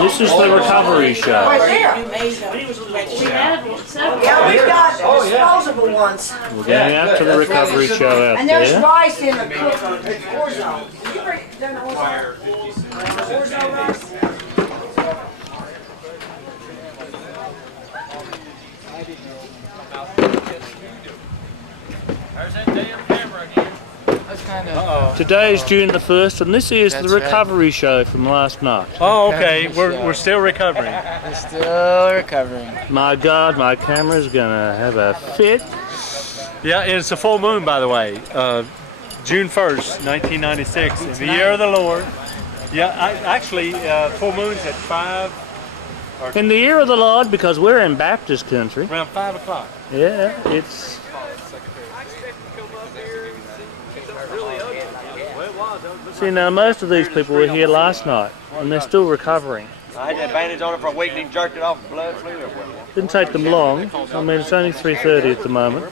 This is the recovery show. Right there. Yeah, we've got disposable ones. We're going out to the recovery show out And there's there. rice in the cooker. Orzo. Did you bring done orzo? Orzo rice? There's that damn camera again. That's kind of. Today is June the 1st, and this is the recovery show from last night. Oh, okay. We're still recovering. We're still recovering. My God, my camera's gonna have a fit. Yeah, and it's a full moon, by the way. June 1st, 1996, in the year of the Lord. Yeah, actually, full moon's at 5. In the year of the Lord, because we're in Baptist country. Around 5 o'clock. Yeah, it's. See, now most of these people were here last night, and they're still recovering. I had that bandage on it for a week and he jerked it off, blood flew everywhere. Didn't take them long. I mean, it's only 3:30 at the moment,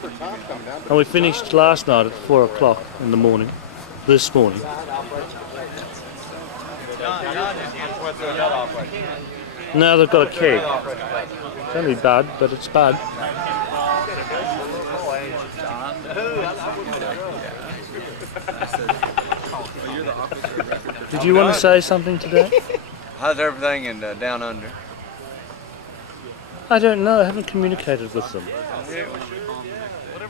and we finished last night at 4 o'clock in the morning. This morning. Now they've got a keg. It's only bud, but it's bud. Did you want to say something today? How's everything in Down Under? I don't know. I haven't communicated with them.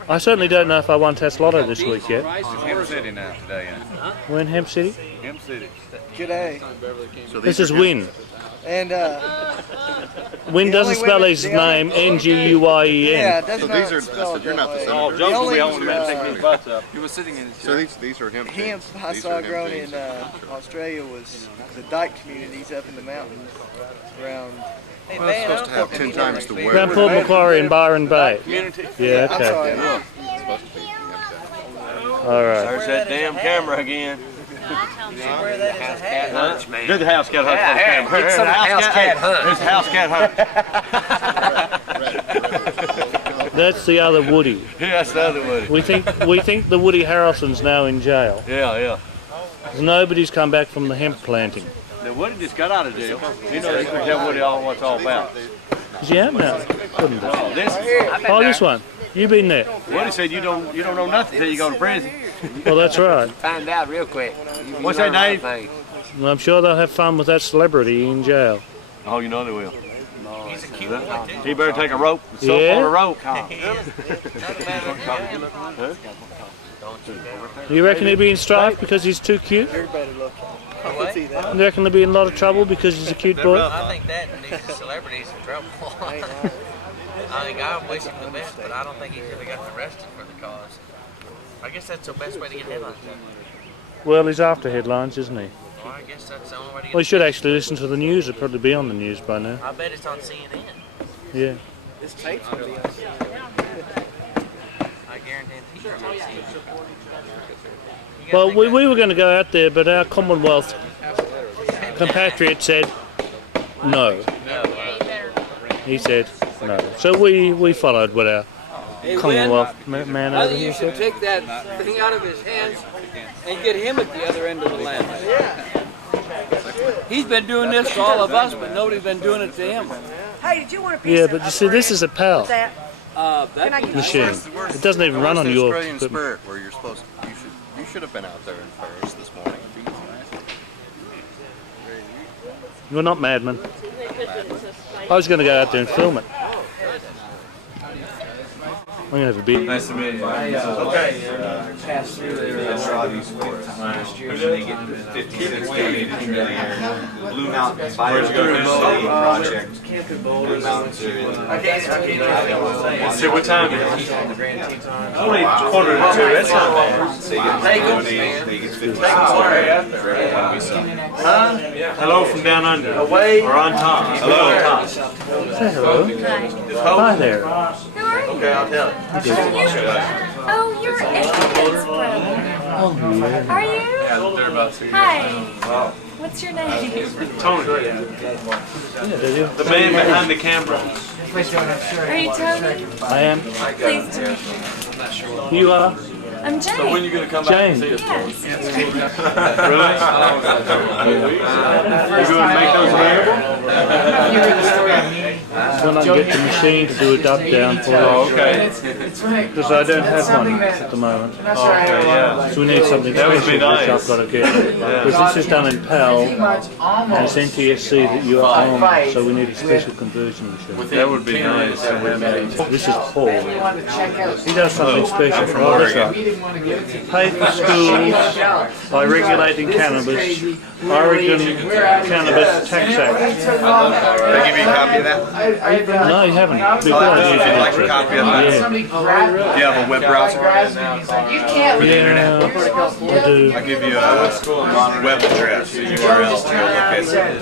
I certainly don't know if I won Taslotto this week yet. Hemp City now today. We're in Hemp City? Hemp City. G'day. This is Win. And Win doesn't spell his name N-G-U-Y-E-N. yeah, that's So not these are, spelled you're that not the way. senator. The only, His butts up. He was sitting in his chair. So these are hemp hemp trees. I These saw are hemp grown trees. in Australia was the dyke communities up in the mountains around. Well, it's supposed to have 10 times the weight. Around Port Macquarie and Byron Bay. Yeah, I'm okay. sorry. It's supposed to be hemp. All right. There's that damn camera again. Where that is a hat. Hunch, man. Do the house cat hunt for the camera. Get some house cat hunt. There's house cat hunt. That's the other Woody. Yeah, that's the other one. We think the Woody Harrelson's now in jail. Yeah. Nobody's come back from the hemp planting. The Woody just got out of jail. You know, they can tell Woody all what's all about. Is he out now? Couldn't it? Oh, This one. You've been there. Woody said you don't know nothing till you go to prison. Well, that's right. Find out real quick. What's that name? Well, I'm sure they'll have fun with that celebrity in jail. Oh, you know they will. He's a cute boy. He better take a rope and soap Yeah? on a rope. You reckon he'll be in strife because he's too cute? Everybody look. You reckon he'll be in a lot of trouble because he's a cute boy? I think that and these celebrities in trouble. I think I wish him the best, but I don't think he could have got arrested for the cause. I guess that's the best way to get headlines done. Well, he's after headlines, isn't he? Well, I guess that's the only way to get. Well, he should actually listen to the news. It'll probably be on the news by now. I bet it's on CNN. Yeah. This tape's gonna be on CNN. I guarantee it's on CNN. Well, we were going to go out there, but our Commonwealth compatriot said no. He said no. So we followed what our Commonwealth man I over think here you should said. take that thing out of his hands and get him at the other end of the land. He's been doing this to all of us, but nobody's been doing it to him. Hey, did you want a piece Yeah, of but you see, this is a PAL that? Can I get machine. It doesn't even run on your Australian equipment. spirit where you're supposed to, you should have been out there in Paris this morning. You're not madman. I was going to go out there and film it. I'm going to have a beer. Nice to meet you. Passed through there last year. They get 56 to 18 million. Blue Mountain Biodynamic Project. Blue Mountain to. Let's see what time it is. Only 1:45. That's not bad. They get 56 for everyone we saw. Hello from down under. Or on top. Hello. Say hello. Hi there. Who are you? Okay, I'll tell you. Oh, you're Adrian's brother. Are you? Yeah, they're about to. Hi. What's your name? Tony. The man behind the camera. Are you Tony? I am. Pleased to meet you. You are? I'm Jane. When are you going to come back and Jane. see us? Yes. Really? You going to make those available? when I can get the machine to do a dub down for Oh, us. okay. Because I don't have one at the moment. Okay, yeah. So we need something That would special be nice. which I've got to get. Because this is done in PAL and it's NTSC that you're on, so we need a special conversion machine. That would be nice. This is Paul. He does something special for us. Pay for schools by regulating cannabis. Oregon Cannabis Tax Act. Did I give you a copy of that? No, you haven't. I'd like a copy of that. Yeah. Do you have a web browser? Yeah, I do. I'll give you a web address, a URL to go look at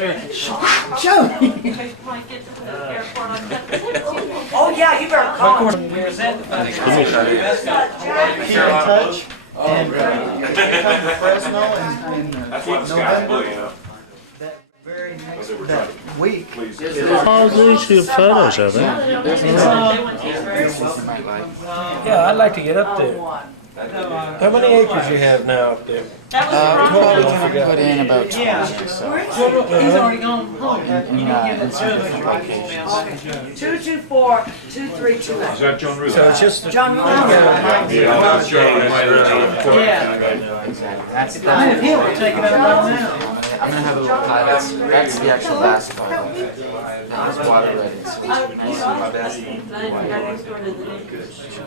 it. Oh yeah, you better call him. Keep in touch. And Fresno and November. That very next that week. Oh, these good photos of it. Yeah, I'd like to get up there. How many acres you have now up there? Put in about 20 or so. He's already gone home. In some different locations. 224-2328. Is that John Ruth? So it's just John Muller. That's him. Take it out right now. I'm gonna have a little pie. That's the actual last photo. That was water ready. So it's nice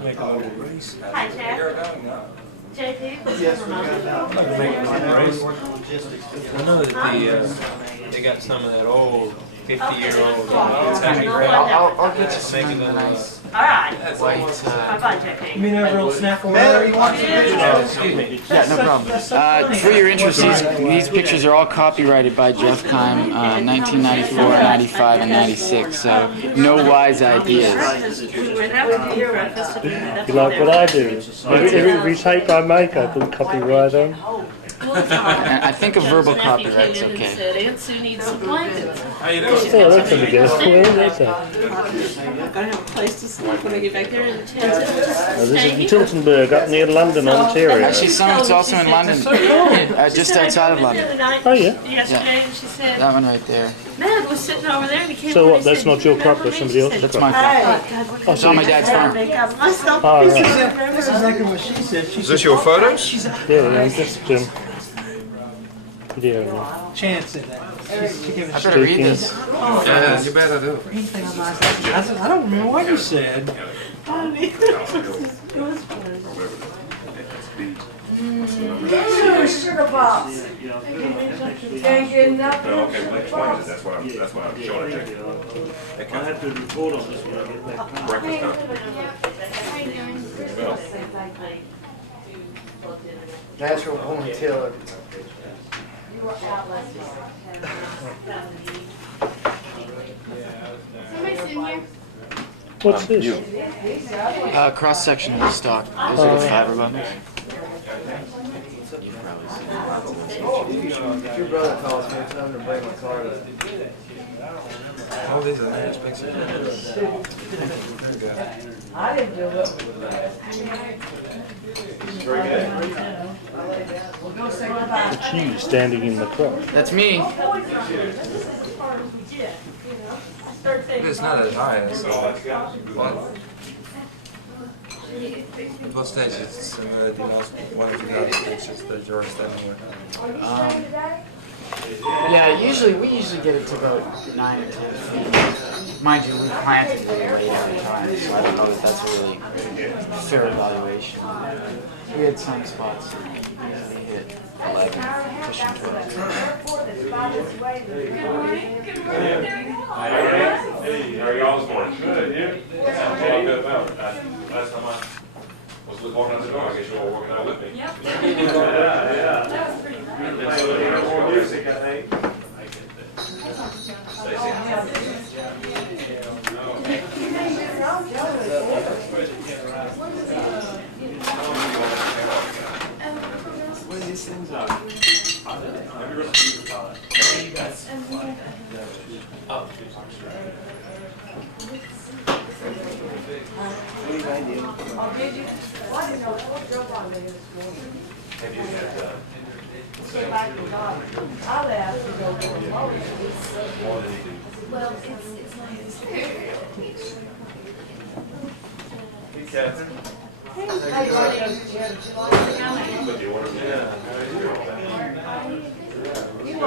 Make a little race. Hi, Chad. JP. I know that they got some of that old 50-year-old. I'll get you some nice All right. white. Bye, JP. You mean every old snack on Mayor, you want some pictures? Excuse me. Yeah, no problem. For your interest, these pictures are all copyrighted by Jeff Kime, 1994, 95, and 96. So no wise ideas. You like what I do? Every tape I make, I put copyright on. And I think a verbal copyright's okay. Aunt Sue needs some blankets. Yeah, that's going to get us. Where is that? I'm gonna have a place to sleep when I get back there in 10 minutes. This is in Tiltonburg, up near London, Ontario. Actually, some of it's also in London, just outside of London. Oh, yeah. Yesterday, and she said, That one right there. Ned was sitting over there, and he came So over what, and that's said, not your crop, that's somebody else's It's crop? my fault. Oh, it's on my dad's farm. Oh, right. This is exactly what she said. She Is this your photos? Yeah, I'm just video. chance in that. She gave I us better read this. Yeah, you better do. I said, I don't remember what you said. Sugar pops. Can't get enough. Okay, well, explain it. That's what I'm showing it to you. I have to report on this when I get back. Breakfast time. Natural ponytail. What's this? Cross section of the stock. Those are the fibre bundles. If your brother calls me, tell him to bring my card up. All these are nice pictures. I didn't do it. We'll go say goodbye. It's you standing in the crop. That's me. It's not as high as but at what stage it's similar to the last one of the other pictures that you're standing with? Yeah, we usually get it to about 9 or 10 feet. Mind you, we planted really late every time, so I don't know if that's a really fair evaluation. We had some spots that usually hit 11, pushing 12. Hey, how are y'all this morning? Good, yeah. How you good about? Last time I was walking out the door, I guess you all were working out with me. Yep. Yeah. More music, I think. What are these things are? You want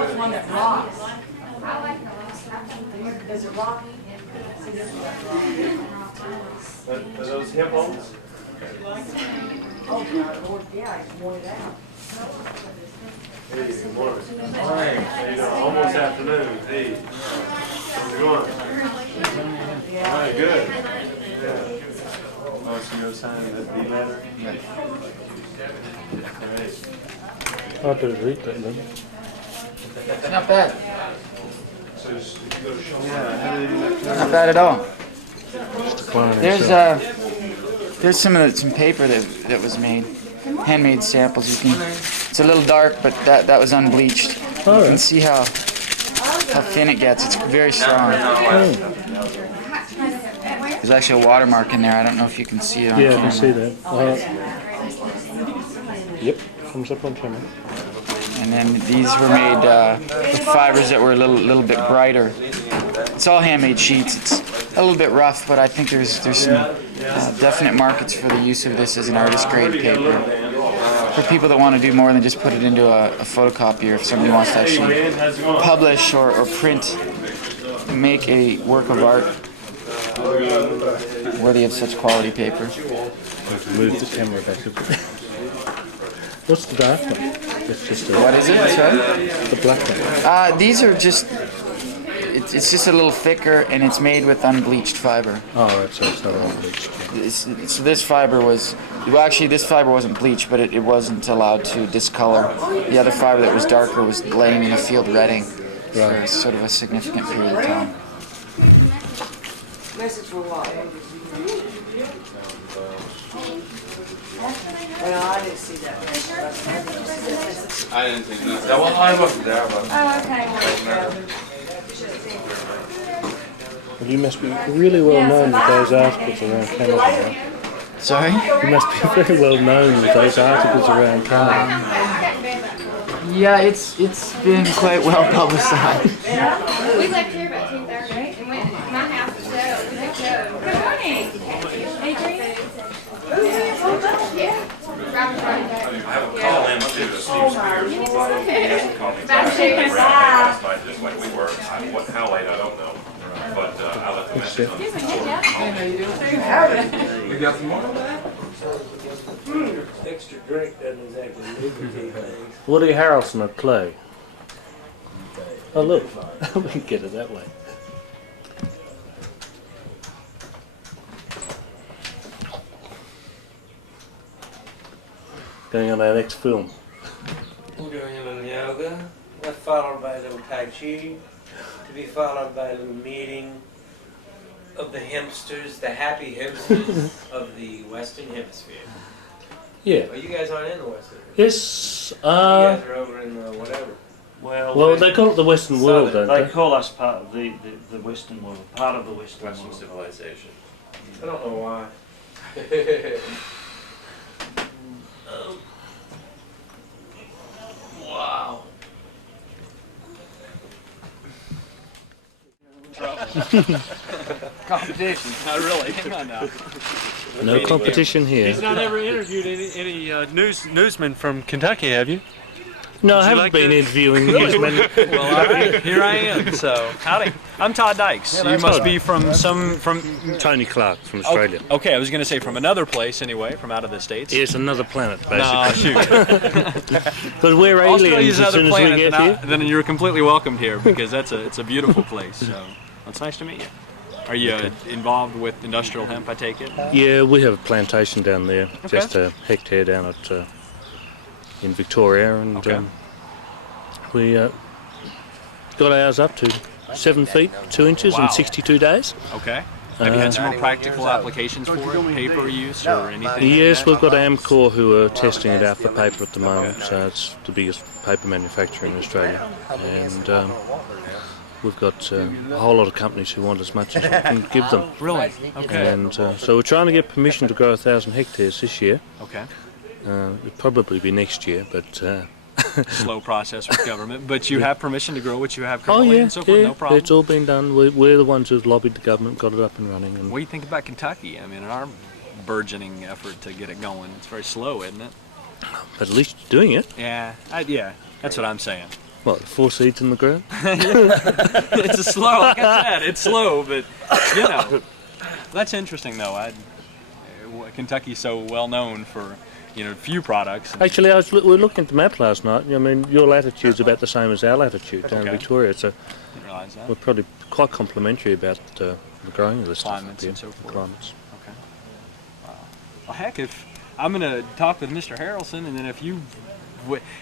the one that rocks. Does it rock? Are those hemp homes? Oh, God, Lord, yeah, it's worn it out. Hey, good morning. How you doing? Almost afternoon. Hey, how's it going? All right, good. Yeah. Oh, so you're signing the D letter? Yeah. Great. I better read that then. It's not bad. So just, if you go to show Not bad at all. Just declining. There's some paper that was made, handmade samples. You can. It's a little dark, but that was unbleached. Oh, you can see how thin it gets. It's very strong. There's actually a watermark in there. I don't know if you can see it on camera. Yeah, I can see that. Yep, comes up on camera. And then these were made with fibers that were a little bit brighter. It's all handmade sheets. It's a little bit rough, but I think there's some definite markets for the use of this as an artist grade paper. For people that want to do more than just put it into a photocopier, if somebody wants to actually publish or print, make a work of art worthy of such quality paper. Move the camera back a bit. What's the dark one? It's just a, what is it? Sorry? The black one. These are just. It's just a little thicker, and it's made with unbleached fiber. Oh, right, so it's not unbleached. So this fiber was, well, actually this fiber wasn't bleached, but it wasn't allowed to discolor. The other fiber that was darker was laying in a field retting for sort of a significant period of time. Message for what? Well, I didn't see that. I didn't think that. Well, I wasn't there, but. Oh, okay. Well, you must be really well known with those articles around Canada, right? Sorry? You must be very well known with those articles around Canada. Yeah, it's been quite well publicized. We left here about 10:30 and went to my house to show. Good morning. Adrian. Yeah. I have a call in to Steve Spears. He called me last night, just like we were. How late, I don't know. But I left a message on We got some more of that? Extra drink doesn't exactly lubricate things. Woody Harrelson of Clay. Oh look, we can get it that way. Going on our next film. We're doing a little yoga, followed by a little Tai Chi, to be followed by a little meeting of the hempsters, the happy hempsters of the Western Hemisphere. Yeah. Well, you guys aren't in the Western Hemisphere. Yes. You guys are over in the whatever. Well, they call it the Western world, don't they? They call us part of the Western world, part of the Western world. civilization. I don't know why. Wow. Competition. Not really. Hang on now. No competition here. He's not ever interviewed any newsmen from Kentucky, have you? No, I haven't been interviewing newsmen. Well, here I am. So, howdy. I'm Todd Dykes. You must be from Tony Clarke from Australia. Okay, I was going to say from another place anyway, from out of the States. Yes, another planet, basically. No, shoot. Because we're aliens as soon as we get here. Then you're completely welcomed here because it's a beautiful place. So, it's nice to meet you. Are you involved with Industrial Hemp, I take it? Yeah, we have a plantation down there, just a hectare down at in Victoria, and we got ours up to 7 feet 2 inches in 62 days. Okay. Have you had some more practical applications for it, paper use or anything? Yes, we've got Amcor who are testing it out for paper at the moment. So it's the biggest paper manufacturer in Australia, and we've got a whole lot of companies who want as much as we can give them. Really? Okay. And so we're trying to get permission to grow 1,000 hectares this year. Okay. It'll probably be next year, but slow process with government, but you have permission to grow what you have Oh currently yeah, and so forth, yeah. no problem. It's all been done. We're the ones who've lobbied the government, got it up and running. And What do you think about Kentucky? I mean, in our burgeoning effort to get it going, it's very slow, isn't it? but at least you're doing it. Yeah, that's what I'm saying. What, 4 seeds in the ground? It's a slow, like I said, it's slow, but you know, that's interesting though. Kentucky's so well known for, you know, few products. Actually, we were looking at the map last night. I mean, your latitude's about the same as our latitude down in Victoria, so Didn't realize that. we're probably quite complimentary about the growing of this Climates stuff. and so forth. Climates. Okay. Wow. Well, heck, if I'm gonna talk with Mr. Harrelson, and then if you,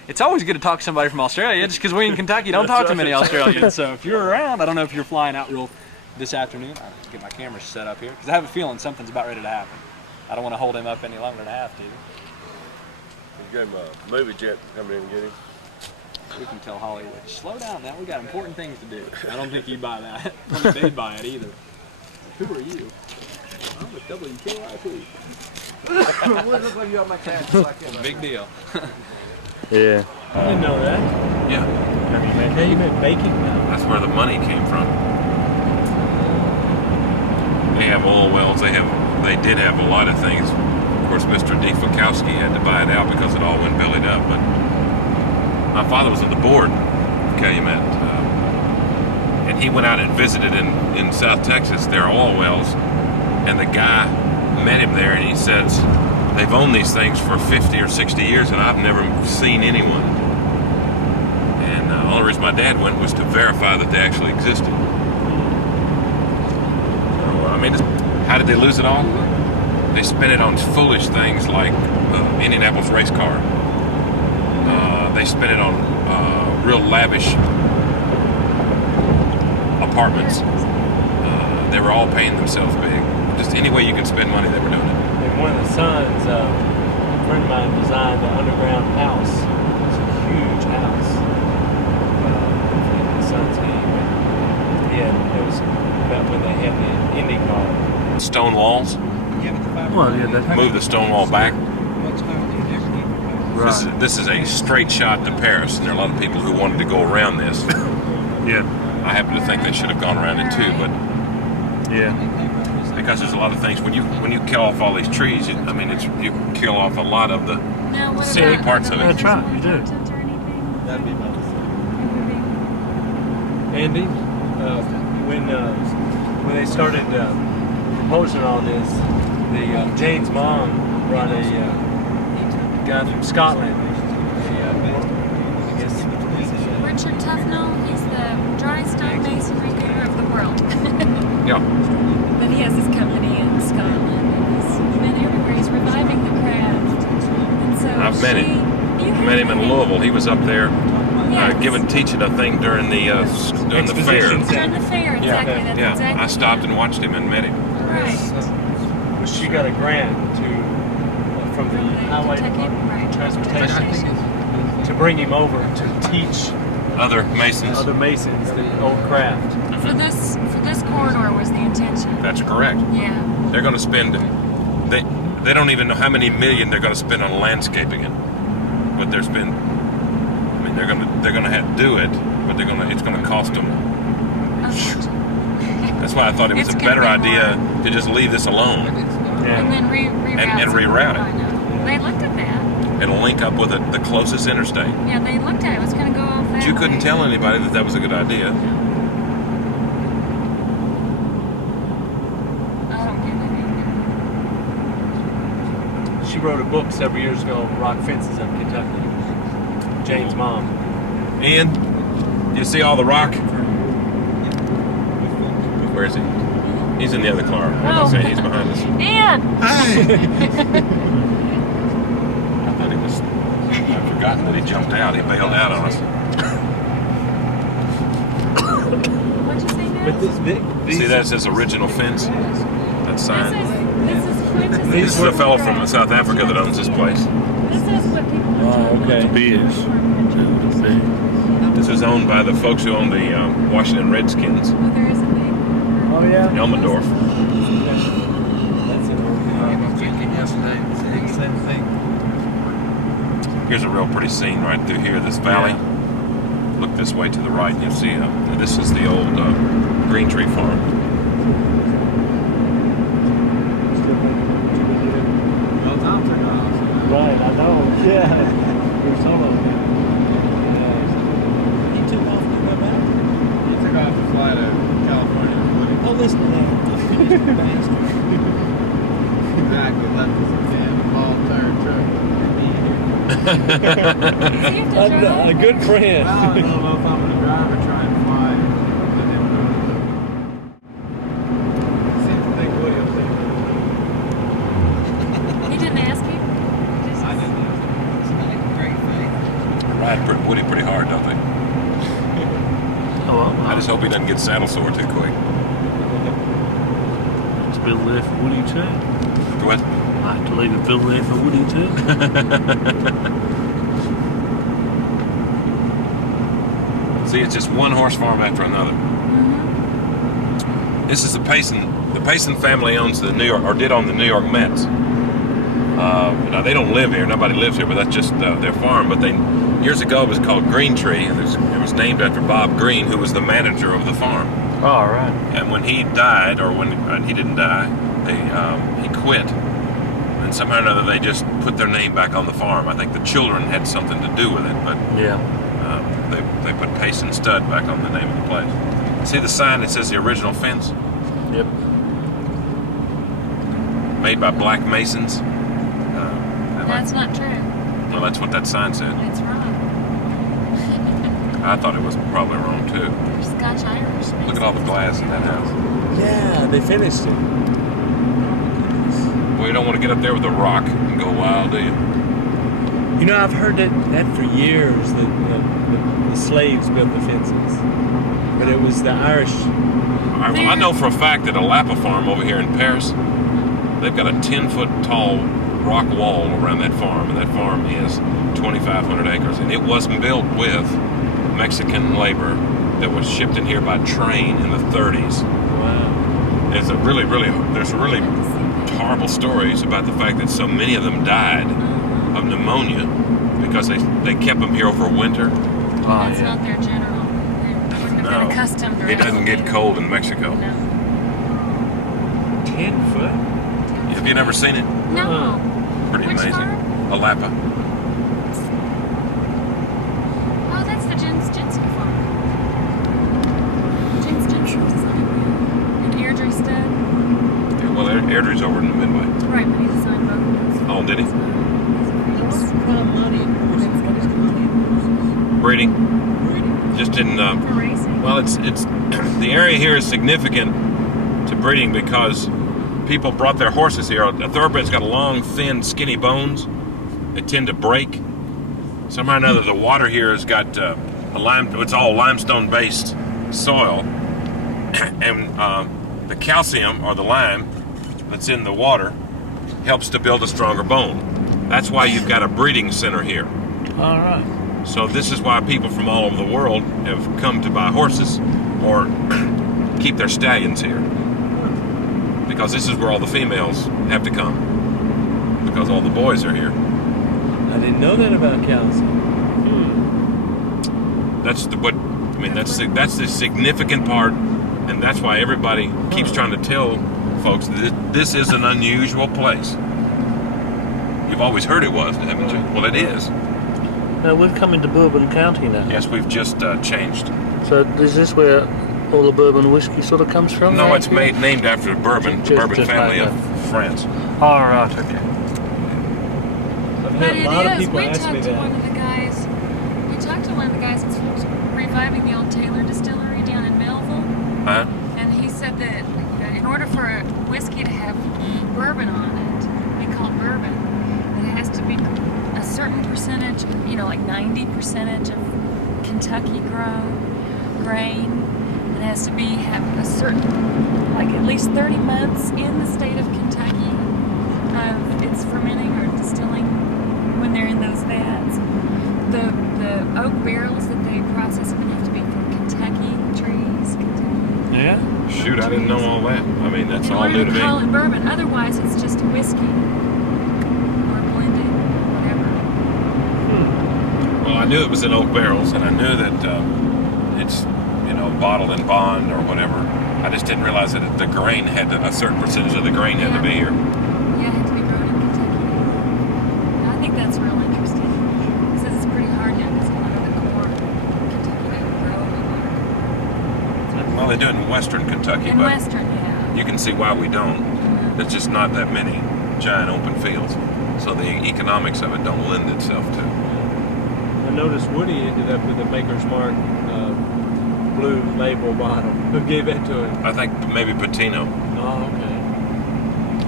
it's always good to talk to somebody from Australia, just because we in Kentucky don't talk to many Australians. So if you're around, I don't know if you're flying out real this afternoon. I'll get my camera set up here because I have a feeling something's about ready to happen. I don't want to hold him up any longer than I have to. Got my movie jet coming in and get him. We can tell Hollywood, slow down now, we got important things to do. I don't think you'd buy that. I don't think they'd buy it either. Who are you? I'm with WKYP. Would look like you on my tab. Big deal. Yeah. I didn't know that. Yeah. Have you been baking now? That's where the money came from. They have oil wells. They did have a lot of things. Of course, Mr. D. Fakowski had to buy it out because it all went bellied up. But my father was on the board of Calumet, and he went out and visited in South Texas their oil wells, and the guy met him there, and he says they've owned these things for 50 or 60 years, and I've never seen anyone. And the only reason my dad went was to verify that they actually existed. So, I mean, how did they lose it all? They spent it on foolish things like Indianapolis race car. They spent it on real lavish apartments. They were all paying themselves big. Just any way you can spend money, they were doing it. And one of the sons, a friend of mine designed an underground house. It's a huge house. The son's game. Yeah, it was about when they had the Indy car. Stone walls. Well, yeah, that Move the stone wall back. Right. This is a straight shot to Paris, and there are a lot of people who wanted to go around this. Yeah. I happen to think they should have gone around it too, but Yeah. because there's a lot of things when you kill off all these trees, you kill off a lot of the scenic parts of it. That's right, you do. That'd be about Andy, when they started proposing all this, Jane's mom brought a guy from Scotland. Richard Tufnell, he's the dry stone masonry leader of the world. Yeah. But he has his company in Scotland, and he's been everywhere. He's reviving the craft. And so I've met him. Met him in Louisville. He was up there teaching a thing during the fair. During the fair, exactly. Yeah. That's Yeah. exactly. I stopped and watched him and met him. Right. Well, she got a grant from the Highway Department, Transportation, to bring him over to teach Other masons. the old craft. For this corridor was the intention. That's correct. Yeah. They're going to spend. They don't even know how many million they're going to spend on landscaping it. But they're going to have to do it. But it's going to cost them. That's why I thought it was a better idea to just leave this alone. And then reroute. And reroute it. They looked at that. It'll link up with the closest interstate. Yeah, they looked at it. It was going to go off that But you couldn't way. tell anybody that was a good idea. I don't get it She wrote a book several years ago, Rock Fences of Kentucky. Jane's mom. Ian, do you see all the rock? Where is he? He's in the other car. I'm not saying he's behind us. Ian! I'd forgotten that he jumped out. He bailed out on us. What'd you say now? But See that says original fence? That sign. This is Quintus. This is a fellow from South Africa that owns this place. This is what people are talking okay. Beers. This is owned by the folks who own the Washington Redskins. Oh, there is a big. Oh yeah. Elmendorf. I was thinking yesterday, same thing. Here's a real pretty scene right through here, this valley. Look this way to the right, and you'll see this is the old green tree farm. Right, I know. Yeah. There's some of them. He took off to go back? He took off to fly to California. Oh, listen to that. Exactly, left us a damn all-tire truck. A good friend. Well, I don't know if I'm going to drive or try and fly. But then we're going to seems to think Woody will take it. He didn't ask you? I didn't ask him. It's not a great thing. Ride Woody pretty hard, don't they? Oh, I just hope he doesn't get saddle sore too quick. It's a bill there for Woody too. What? I have to leave a bill there for Woody too. See, it's just one horse farm after another. This is the Payson. The Payson family owns the New York, or did own the New York Mets. Now they don't live here. Nobody lives here, but that's just their farm. But they years ago it was called Green Tree. It was named after Bob Green, who was the manager of the farm. All right. And when he died, or when he didn't die, he quit. And somehow or another they just put their name back on the farm. I think the children had something to do with it, but yeah, they put Payson Stud back on the name of the place. See the sign that says the original fence? Yep. Made by black masons. That's not true. Well, that's what that sign said. It's wrong. I thought it was probably wrong too. They're Scotch Irish. Look at all the glass in that house. Yeah, they finished it. Well, you don't want to get up there with a rock and go wild, do you? You know, I've heard that for years, that the slaves built the fences. But it was the Irish. I know for a fact that a Lapa farm over here in Paris, they've got a 10-foot tall rock wall around that farm, and that farm is 2,500 acres, and it was built with Mexican labor that was shipped in here by train in the 30s. Wow. There's really horrible stories about the fact that so many of them died of pneumonia because they kept them here over winter. That's not their general. They've been accustomed to it doesn't get cold in Mexico. No. 10 foot? Have you never seen it? No. Pretty Which amazing. farm? A Lapa. Oh, that's the Jensen farm. Jensen design. And Airdrie Stud. Yeah, well, Airdrie's over in the Midway. Right, but he designed both of those. Oh, did he? What kind of money? Breeding. Just in. For racing. Well, it's the area here is significant to breeding because people brought their horses here. A thoroughbred's got long, thin, skinny bones. They tend to break. Somehow or another, the water here has got it's all limestone-based soil, and the calcium or the lime that's in the water helps to build a stronger bone. That's why you've got a breeding center here. All right. So this is why people from all over the world have come to buy horses or keep their stallions here. Because this is where all the females have to come. Because all the boys are here. I didn't know that about calcium. That's the significant part, and that's why everybody keeps trying to tell folks that this is an unusual place. You've always heard it was, haven't you? Well, it is. Now we've come into Bourbon County now. Yes, we've just changed. So is this where all the bourbon whiskey sort of comes from? No, it's named after the Bourbon family of France. All right, okay. But it is. We talked to one of the guys. We talked to one of the guys that's reviving the old Taylor distillery down in Melville. Huh? And he said that in order for a whiskey to have bourbon on it, be called bourbon, it has to be a certain percentage, like 90% of Kentucky grown grain. It has to have a certain, at least 30 months in the state of Kentucky of its fermenting or distilling when they're in those vats. The oak barrels that they process are going to have to be from Kentucky trees. Yeah? Shoot, I didn't know all that. I mean, that's all new to me. In order to call it bourbon, otherwise it's just a whiskey or blended, whatever. I knew it was in oak barrels, and I knew that it's, you know, bottled in bond or whatever. I just didn't realize that the grain had to, a certain percentage of the grain had to be here. Yeah, it had to be grown in Kentucky. I think that's real interesting. It says it's pretty hard now because a lot of the corn in Kentucky doesn't grow anymore. Well, they do it in western Kentucky, In but western, yeah. you can see why we don't. There's just not that many giant open fields, so the economics of it don't lend itself to. I noticed Woody ended up with a Maker's Mark blue label bottle. Who gave that to him? I think maybe Patino. Oh, okay.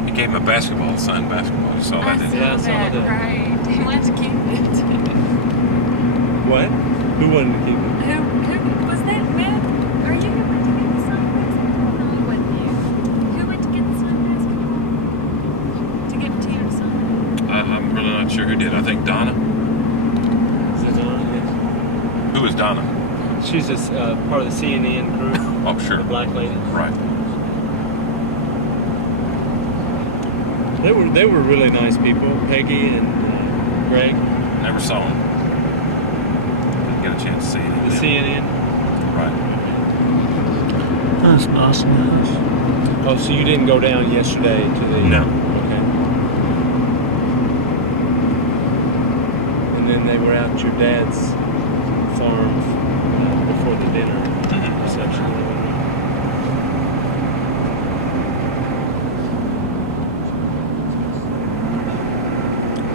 He gave him a basketball, signed basketball. You saw that, didn't you? I saw that, right. He wanted to keep it. What? Who wanted to keep it? Who was that, Matt? Are you who went to get the signed basketball? No, it wasn't you. Who went to get the signed basketball? To get Tina to sign it? I'm really not sure who did. I think Donna. Is it Donna? Yes. Who is Donna? She's just part of the CNN crew. Oh, sure. The black lady. Right. They were really nice people. Peggy and Greg. Never saw them. Didn't get a chance to see any of The them. CNN. Right. That's nice. Oh, so you didn't go down yesterday to the... No. Okay. And then they were out at your dad's farm before the dinner reception.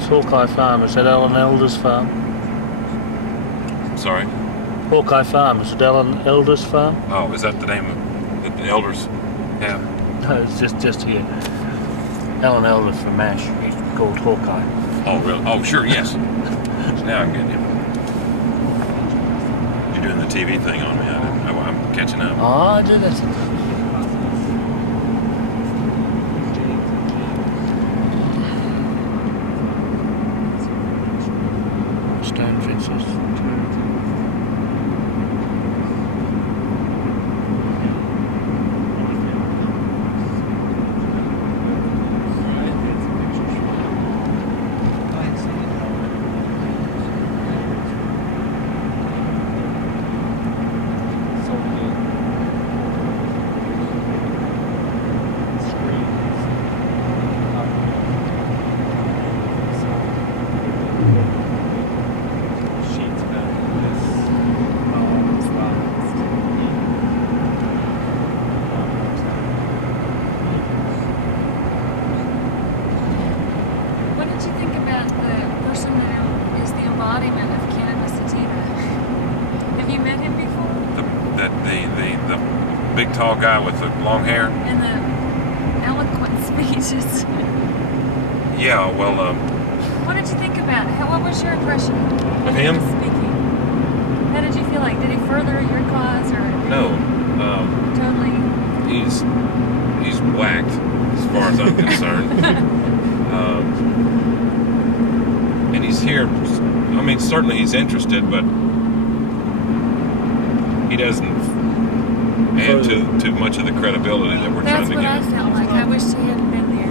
Hawkeye Farm, is that Alan Elder's farm? Sorry? Hawkeye Farm, is it Alan Elder's farm? Oh, is that the name that the elders have? No, it's just here. Alan Elder's from MASH, he's called Hawkeye. Oh, really? Oh, sure, yes. Now I get you. You're doing the TV thing on me. I'm catching up. Oh, I do that sometimes. Stone fences. What did you think about the person that is the embodiment of cannabis sativa? Have you met him before? The big tall guy with the long hair? And the eloquent speeches. Yeah, well, What did you think about it? What was your impression of him? Speaking. How did you feel like? Did he further your cause or? No. Totally. He's whacked as far as I'm concerned. And he's here. I mean, certainly he's interested, but he doesn't add to much of the credibility that we're trying to That's what give. I felt like. I wish he hadn't been there.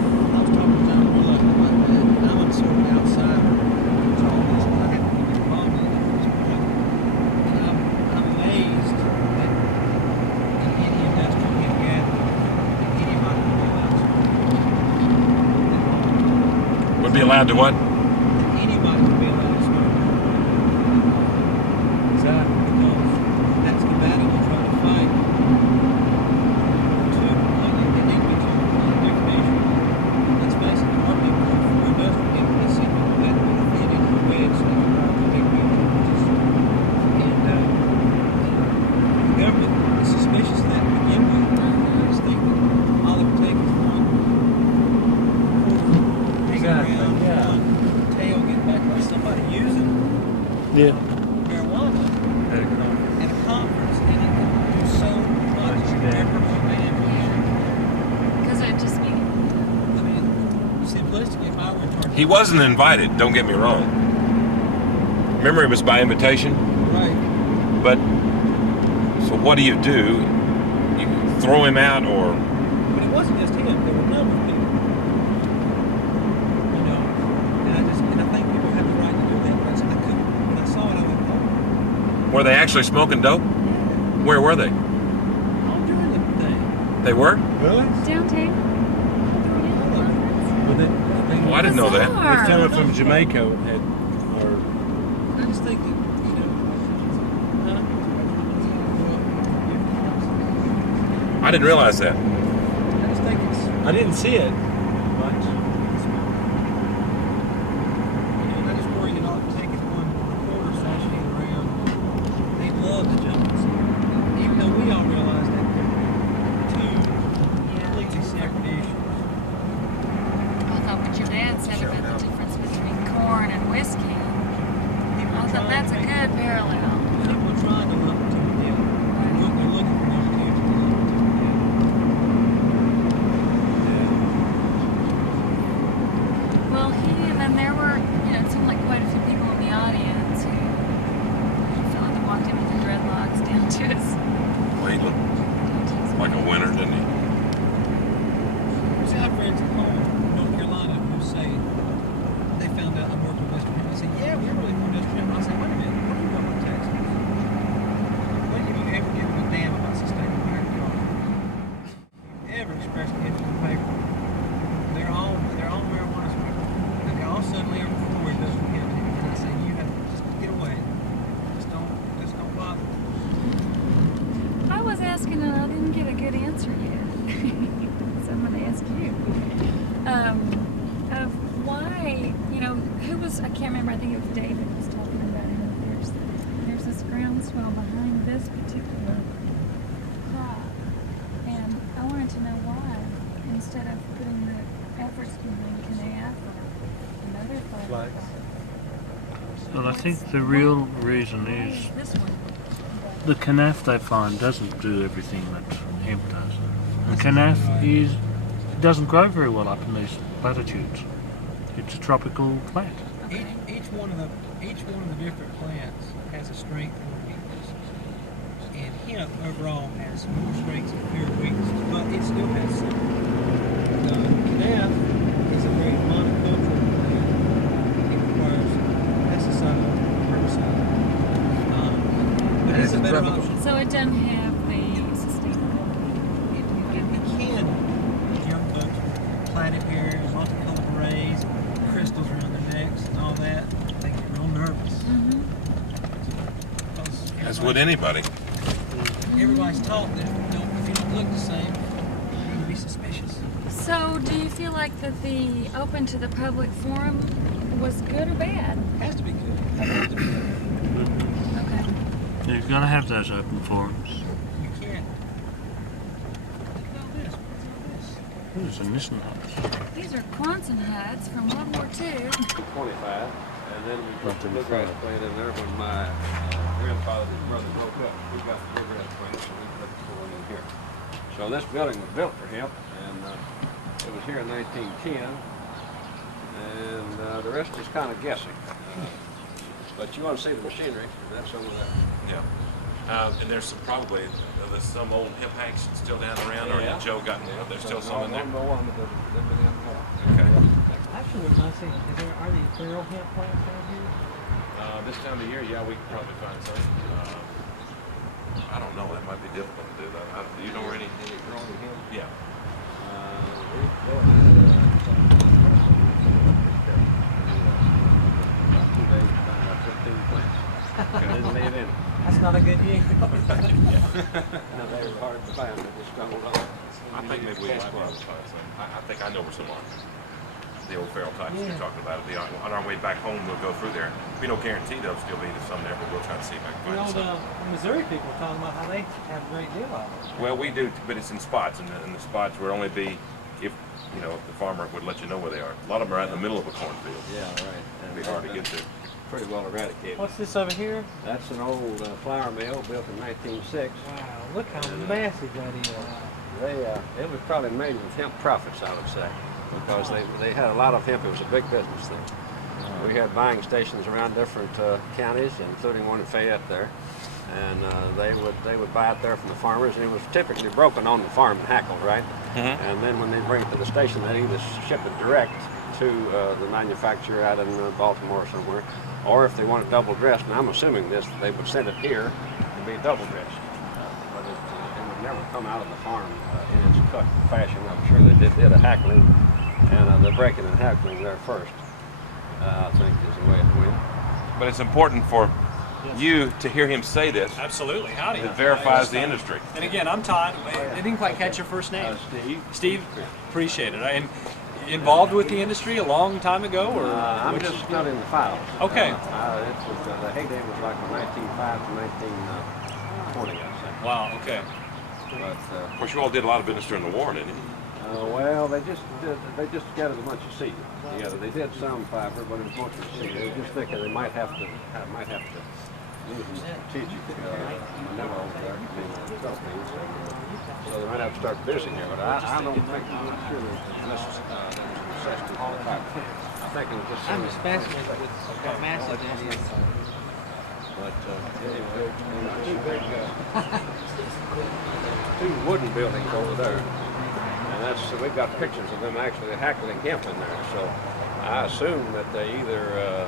Would be allowed to what? Anybody would be allowed to smoke. Exactly. Because that's the battle we're trying to fight. They need to be told recognition. That's basically what they want for industrial people. They see people that fit into the way it's and the government is suspicious of that to begin with. They just think that all it would take is one Exactly. Yeah. tail get back by somebody using Yeah. marijuana at a conference, and it can do so much detrimental damage. Because it just be. I mean, simplistic, if I were to... He wasn't invited, don't get me wrong. Remember, it was by invitation? Right. But, so what do? You throw him out or... But it wasn't just him, there were a number of people. You know, and I think people have the right to do that, but I couldn't, when I saw it, I went, Were they actually smoking dope? Where were they? All during the thing. They were? Really? Downtown. Oh, I didn't know that. They're coming from Jamaica. I just think that, I didn't realize that. I just think it's, I didn't see it much. I just worry you're not taking one recorder sashaying around. They love to jump and see. Even though we all realize that they're two completely separate issues. I thought what your dad said about the difference between corn and whiskey. I thought that's a good parallel. People are trying to look to the deal. They're looking for those two. Well, and then there were, it seemed like quite a few people in the audience who felt like they walked in with their dreadlocks down to his. Well, he looked like a winner, didn't he? I have friends at home in North Carolina who say they found out I'm working with Industrial Hemp. I say, yeah, we're really for Industrial Hemp. I say, wait a minute, what are you going to Texas? When have you ever given a damn about sustainable backyard? Ever expressed an interest in paper? They're all marijuana smokers. And they all suddenly are for Industrial Hemp. And I say, you have to just get away. Just don't bother. I was asking and I didn't get a good answer yet. So I'm going to ask you. Of why, who was, I can't remember, I think it was David was talking about how there's this groundswell behind this particular crop. And I wanted to know why, instead of putting the efforts behind Canaf or another fiber. Well, I think the real reason is This one. the Canaf they find doesn't do everything that hemp does. And Canaf doesn't grow very well up in these latitudes. It's a tropical plant. Each one of the different plants has a strength and a weakness. And hemp overall has more strengths and fewer weaknesses, but it still has some. Canaf is a very monocultural plant. It requires pesticide, herbicide. But it's a better option. So it doesn't have the sustainability. It can young bucks with plaited hair, multicolored berets, crystals around their necks and all that. They get real nervous. As would anybody. Everybody's taught that if you don't look the same, you need to be suspicious. So do you feel like that the open to the public forum was good or bad? It has to be good. It has to be good. Okay. You're going to have those open forums. You can't. Look at all this. Who's in this house? These are Quonset huts from World War II. 25, and then we put the bluegrass plant in there when my grandfather's brother broke up. We got the bluegrass plant, so we put the one in here. So this building was built for hemp, and it was here in 1910, and the rest is kind of guessing. But you want to see the machinery, that's over there. Yeah. And there's some old hemp hacks still down around, or Joe got there's still some in there. Okay. Actually, when I see, are these feral hemp plants down here? This time of year, yeah, we could probably find some. I don't know. That might be difficult to do though. Do you know where any growing hemp? Yeah. That's not a good year. No, they were hard to find. They just stumbled on. I think maybe we might be able to find some. I think I know where some are. The old feral types you're talking about. On our way back home, we'll go through there. We don't guarantee there'll still be some there, but we'll try to see if I can find some. The Missouri people are talking about how they have a great deal of it. Well, we do, but it's in spots, and the spots would only be if the farmer would let you know where they are. A lot of them are out in the middle of a cornfield. Yeah, right. It'd be hard to get to. Pretty well eradicated. What's this over here? That's an old flour mill built in 1906. Wow, look how massive that is. It was probably made with hemp profits, I would say, because they had a lot of hemp. It was a big business thing. We had buying stations around different counties, including one in Fayette there, and they would buy it there from the farmers, and it was typically broken on the farm and hackled, right? And then when they bring it to the station, they either ship it direct to the manufacturer out in Baltimore or somewhere, or if they want it double dressed, and I'm assuming this, they would send it here to be double dressed. But it would never come out of the farm in its cut fashion. I'm sure they did a hackling, and the breaking and hackling there first, I think is the way it went. But it's important for you to hear him say this. Absolutely. Howdy. It verifies the industry. And again, I'm Todd. I didn't quite catch your first name. Steve. Steve, appreciate it. And involved with the industry a long time ago, or I'm just studying the files. Okay. The heyday was like from 1905 to 1940, I'd say. Wow. Okay. But of course, you all did a lot of business during the war, didn't you? Well, they just gathered a bunch of seed together. They did some fiber, but it was mostly seed. They were just thinking they might have to use some strategic maneuver over there to be Philippines. So they might have to start producing here. But I don't think, I'm not sure that this is necessity for the fiber. I think it was just. I'm just fascinated with how massive that is. But two wooden buildings over there. And we've got pictures of them actually hackling hemp in there. So I assume that they either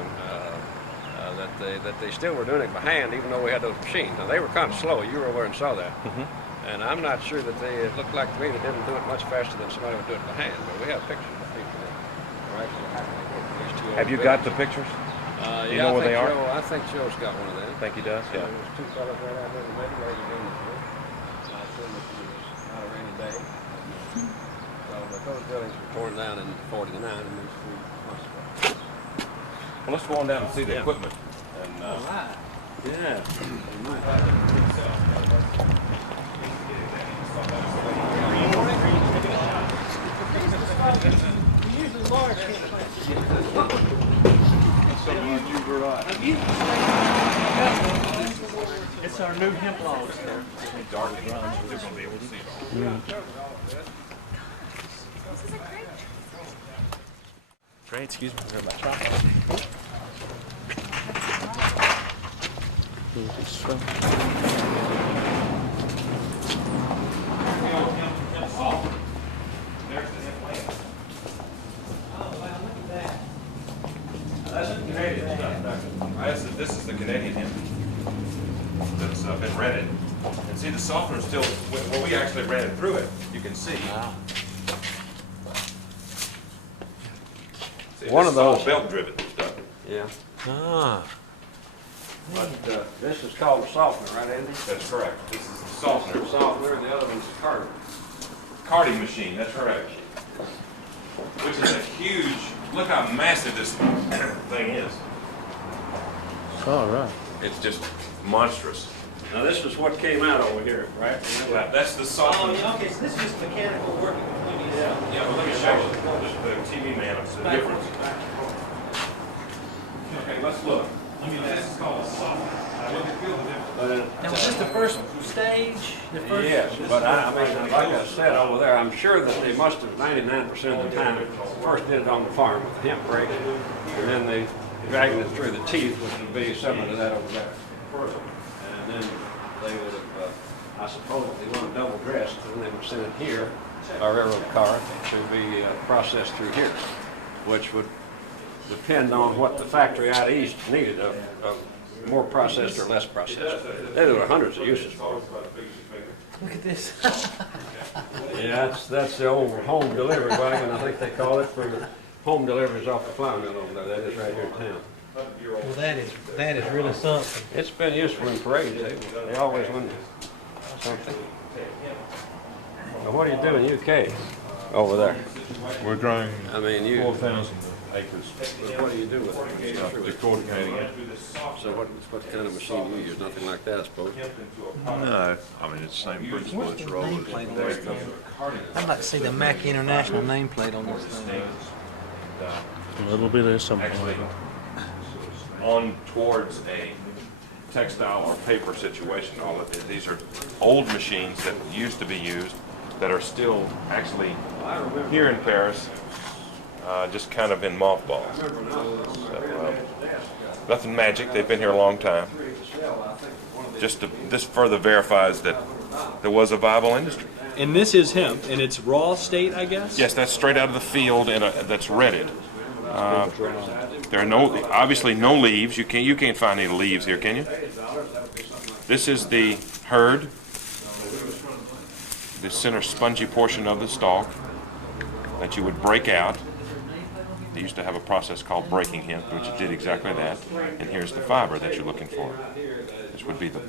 that they still were doing it by hand, even though we had those machines. Now they were kind of slow. You were over there and saw that. And I'm not sure that it looked like to me they didn't do it much faster than somebody would do it by hand. But we have pictures of people that were actually hackling hemp. Have you got the pictures? Do you know where they are? I think Joe's got one of them. I think he does. Yeah. There's two fellas right out there in the middle where you're doing it. I assume it was not a rainy day. But those buildings were torn down in '49 and these three months ago. Well, let's go on down and see the equipment. And, all right. Yeah. It's our new hemp logs. Dark and they're going to be able to see it all. Great, excuse me for my tripod. That's the Canadian stuff. This is the Canadian hemp that's been rented. And see, the softener still, when we actually ran it through it, you can see. See, One of those belt-driven stuff. Yeah. Ah. But this is called a softener, right, Andy? That's correct. This is the softener. Softener, and the other one's the carding. Carding machine, that's correct. Which is a huge, look how massive this thing is. All right. It's just monstrous. Now this is what came out over here, right? Yeah, that's the softener. Okay, so this is just mechanical working between these. Yeah, well, let me show you. Just the TV man, it's the difference. Okay, let's look. This is called a softener. Now, was this the first stage? The first? Yes, but I mean, like I said over there, I'm sure that they must have 99% of the time first did it on the farm with the hemp rake, and then they dragged it through the teeth, which would be similar to that over there. And then they would have, I suppose, if they want to double dress, then they would send it here, a railroad car, to be processed through here, which would depend on what the factory out east needed of more processed or less processed. There were hundreds of uses for it. Look at this. Yeah, that's the old home delivery wagon, I think they call it, for home deliveries off the flour mill over there. That is right here in town. Well, that is really something. It's been useful in parades. They always win something. Now, what do you do in UK over there? We're growing 4,000 acres. What do you do with it? Decorticating it. So what kind of machine do you use? Nothing like that, I suppose? No, I mean, it's the same principle. It's rollers. I'd like to see the Mac International nameplate on this thing. A little bit of something. On towards a textile or paper situation. All of it. These are old machines that used to be used that are still actually here in Paris, just kind of in mothballs. So, nothing magic. They've been here a long time. This further verifies that there was a viable industry. And this is hemp, and it's raw state, I guess? Yes, that's straight out of the field, and that's redded. There are obviously no leaves. You can't find any leaves here, can you? This is the hurd, the center spongy portion of the stalk that you would break out. They used to have a process called breaking hemp, which did exactly that. And here's the fiber that you're looking for. This would be the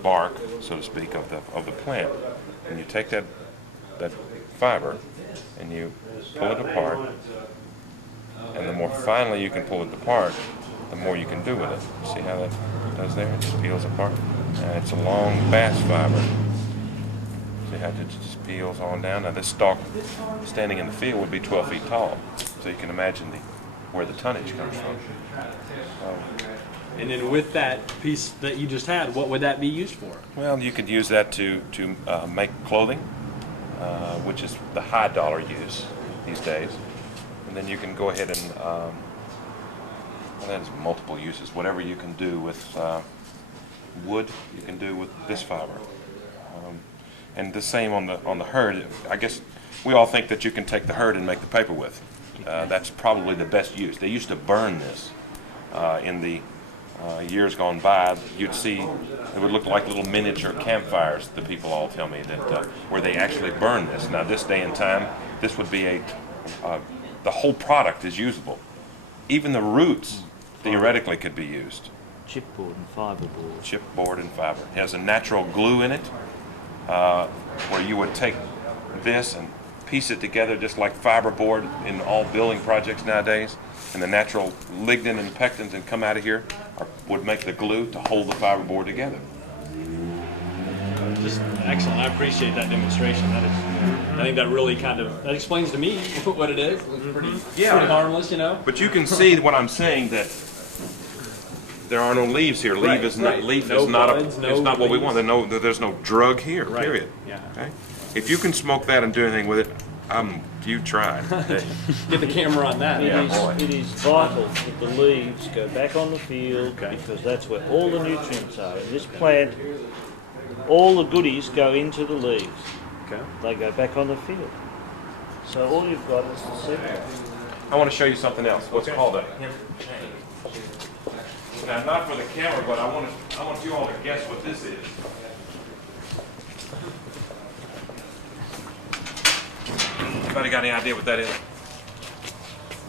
bark, so to speak, of the plant. And you take that fiber and you pull it apart. And the more finely you can pull it apart, the more you can do with it. See how that does there? It just peels apart. And it's a long, fast fiber. See how it just peels on down? Now this stalk standing in the field would be 12 feet tall. So you can imagine where the tonnage comes from. And then with that piece that you just had, what would that be used for? Well, you could use that to make clothing, which is the high dollar use these days. And then you can go ahead and, well, that is multiple uses. Whatever you can do with wood, you can do with this fiber. And the same on the hurd. I guess we all think that you can take the hurd and make the paper with. That's probably the best use. They used to burn this in the years gone by. You'd see it would look like little miniature campfires. The people all tell me that where they actually burn this. Now, this day and time, this would be the whole product is usable. Even the roots theoretically could be used. Chipboard and fiberboard. Chipboard and fiber. It has a natural glue in it, where you would take this and piece it together just like fiberboard in all building projects nowadays, and the natural lignin and pectins that come out of here would make the glue to hold the fiberboard together. Just excellent. I appreciate that demonstration. I think that really that explains to me what it is. It's pretty harmless, you know. But you can see what I'm saying, that there are no leaves here. Leaf is not what we want. There's no drug here. Right. Period. Yeah. Okay. If you can smoke that and do anything with it, you try. Get the camera on that. It is vital that the leaves go back on the field, because that's where all the nutrients are. In this plant, all the goodies go into the leaves. Okay. They go back on the field. So all you've got is the seed. I want to show you something else. What's called a hemp tank. Now, not for the camera, but I want you all to guess what this is. Anybody got any idea what that is?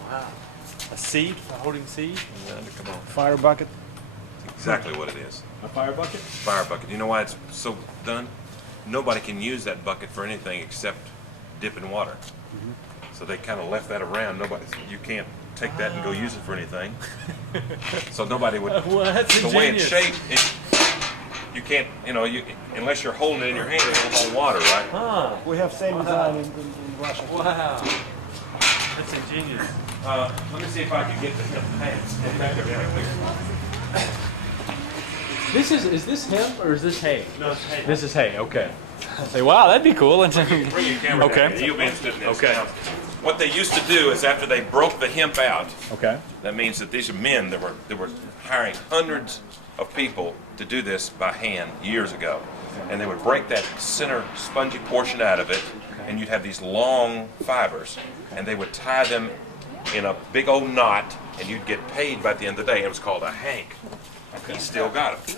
Wow. A seed? A holding seed? Come on. Fire bucket? Exactly what it is. A fire bucket? Fire bucket. You know why it's so done? Nobody can use that bucket for anything except dip in water. So they kind of left that around. You can't take that and go use it for anything. So nobody would. Well, that's the way it's ingenious. shaped, you can't, unless you're holding it in your hand, it won't hold water, right? Huh. We have same design in Russia. Wow. That's ingenious. Let me see if I can get the hemp pants. Is this hemp or is this hay? No, it's hay. This is hay, okay. I say, wow, that'd be cool. Bring your camera down. Okay. You'll be interested in this. Okay. Now, what they used to do is after they broke the hemp out, Okay. that means that these are men that were hiring hundreds of people to do this by hand years ago. And they would break that center spongy portion out of it, and you'd have these long fibers, and they would tie them in a big old knot, and you'd get paid by the end of the day. It was called a hank. He still got it.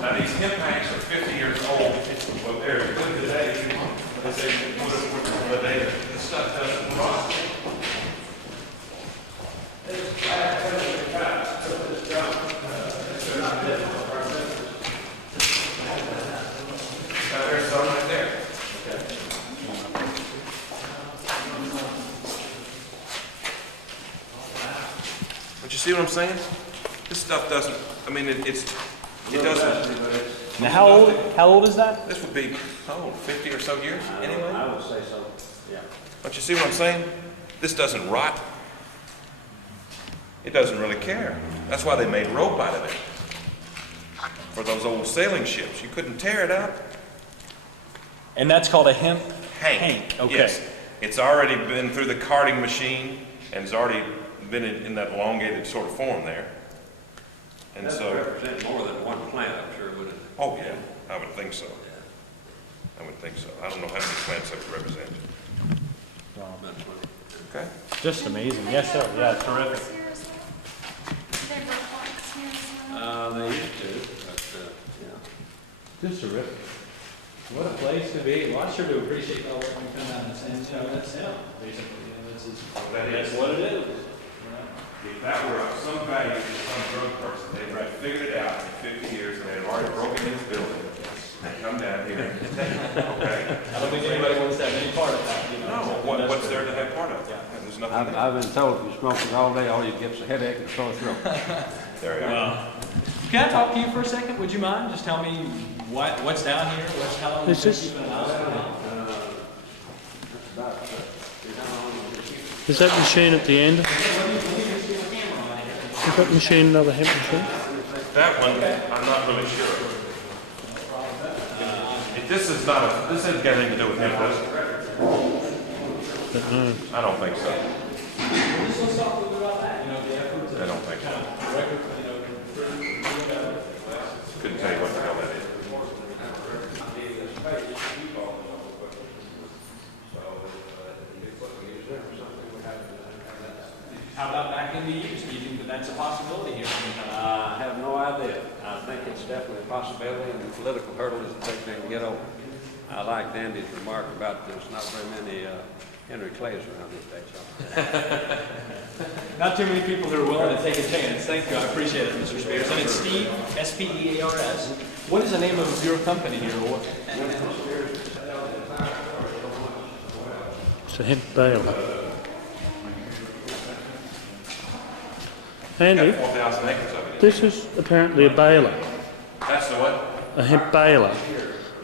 Now these hemp hanks are 50 years old. Well, they're good today. The stuff doesn't rot. There's some right there. But you see what I'm saying? This stuff doesn't. I mean, it doesn't. Now, how old is that? This would be 50 or so years anyway. I would say so. Yeah. Don't you see what I'm saying? This doesn't rot. It doesn't really care. That's why they made rope out of it. For those old sailing ships, you couldn't tear it up. And that's called a hemp hank. Okay. Yes. It's already been through the carding machine and it's already been in that elongated sort of form there. And That so, represents more than one plant, I'm sure, would it? oh yeah, I would think so. I would think so. I don't know how many plants that would represent. Okay. Just amazing. Yes, sir. Yeah, terrific. They used to, but, yeah. Just terrific. What a place to be. Well, I sure do appreciate all that we come out and say, you know, that's hemp, basically. You know, that's what it is. If that were of some value to some drug person, they'd have figured it out in 50 years and they'd already broken his building. They come down here and take it, okay? I don't think anybody wants to have any part of that, you know. No, what's there to have part of? There's nothing there. I've been told if you smoke it all day, all you get is a headache and sore throat. There you are. Can I talk to you for a second? Would you mind? Just tell me what's down here, how long Is this- keeping an eye on it? Is that machine at the end? Is that machine another hemp machine? That one, I'm not really sure. This is not this hasn't got anything to do with hemp, does it? I don't think so. I don't think so. Couldn't tell you what the hell that is. How about back in the use? Do you think that that's a possibility here? I have no idea. I think it's definitely a possibility, and the political hurdle is the big thing to get over. I like Andy's remark about there's not very many Henry Clays around these days. Not too many people who are willing to take a chance. Thank you. I appreciate it, Mr. Spears. And it's Steve, S-P-E-A-R-S. What is the name of your company here? It's a hemp baler. Andy, 4,000 acres of it. this is apparently a baler, That's the what? a hemp baler.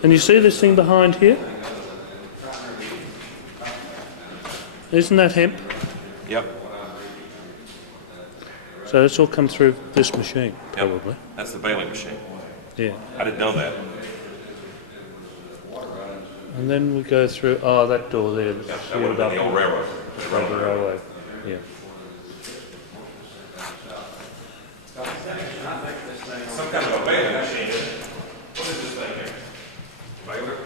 And you see this thing behind here? Isn't that hemp? Yep. So it's all come through this machine, probably. That's the baling machine. Yeah. I didn't know that. And then we go through, oh, that door there. That would have been the old railroad. The railway, yeah. Some kind of a baling machine, isn't it? What is this thing here? Baler?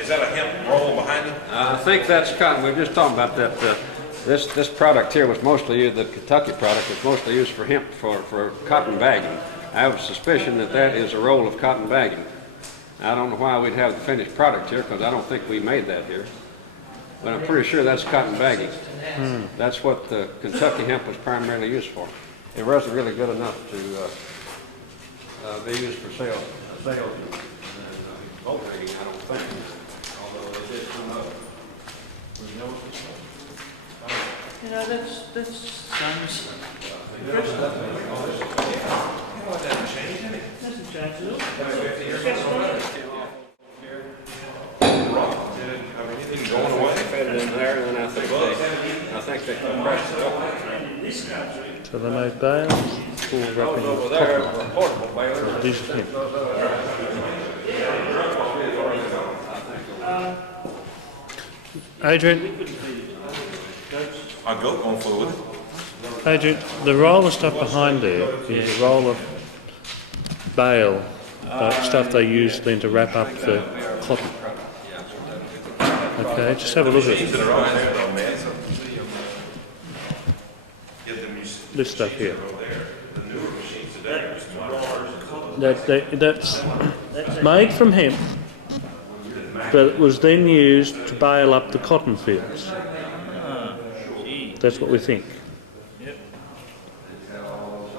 Is that a hemp roll behind it? I think that's cotton. We were just talking about that. This product here was mostly used, the Kentucky product was mostly used for hemp, for cotton bagging. I have a suspicion that that is a roll of cotton bagging. I don't know why we'd have the finished product here, because I don't think we made that here. But I'm pretty sure that's cotton bagging. That's what the Kentucky hemp was primarily used for. It wasn't really good enough to be used for sale and boat rigging, I don't think. Although they did come up. You know, that's sounds interesting. Doesn't change at all. Going away, fed it in there, and then I think they compressed it up. So they made bales, full wrapping of cotton. These are hemp. Adrian, I'll go on forward with it. Adrian, the roll of stuff behind there is a roll of bale, stuff they use then to wrap up the cotton. Okay, just have a look at it. This stuff here. That's made from hemp, but it was then used to bale up the cotton fields. That's what we think. Yep.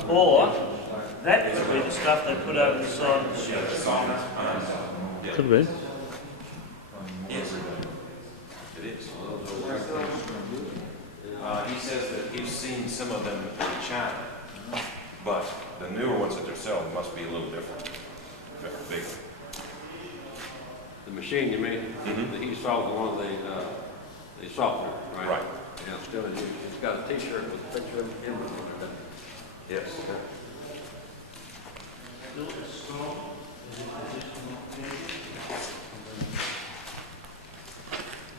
Or that could be the stuff they put over the side of the ship. Could be. Yes, it is. He says that he's seen some of them in China, but the newer ones that they're selling must be a little different. They're bigger. The machine, you mean? The heat salt, the one the softener, right? Right. Yeah, still in use. It's got a T-shirt with a picture of him on it. Yes.